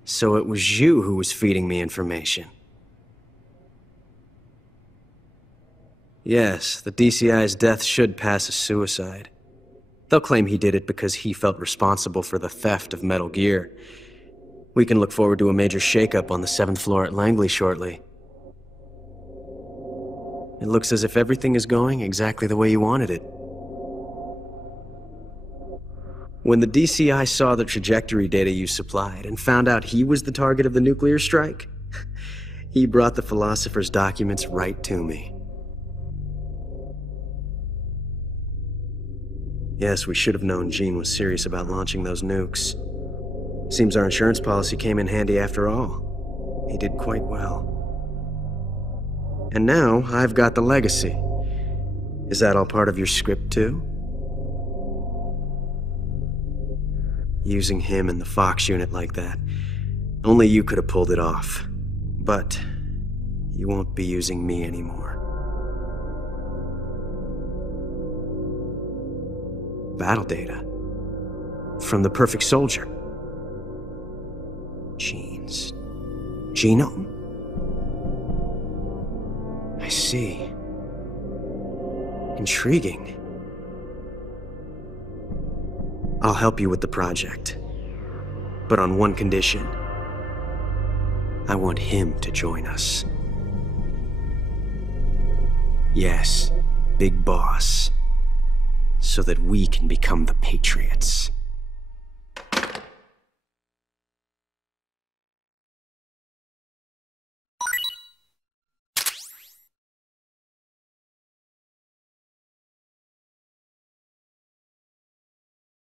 So it was you who was feeding me information. Yes, the DCI's death should pass as suicide. They'll claim he did it because he felt responsible for the theft of Metal Gear. We can look forward to a major shakeup on the 7th floor at Langley shortly. It looks as if everything is going exactly the way you wanted it. When the DCI saw the trajectory data you supplied and found out he was the target of the nuclear strike, he brought the Philosopher's documents right to me. Yes, we should have known Gene was serious about launching those nukes. Seems our insurance policy came in handy after all. He did quite well. And now, I've got the legacy. Is that all part of your script, too? Using him and the Fox unit like that. Only you could have pulled it off. But you won't be using me anymore. Battle data. From the Perfect Soldier. Gene's genome? I see. Intriguing. I'll help you with the project. But on one condition. I want him to join us. Yes, Big Boss. So that we can become the Patriots.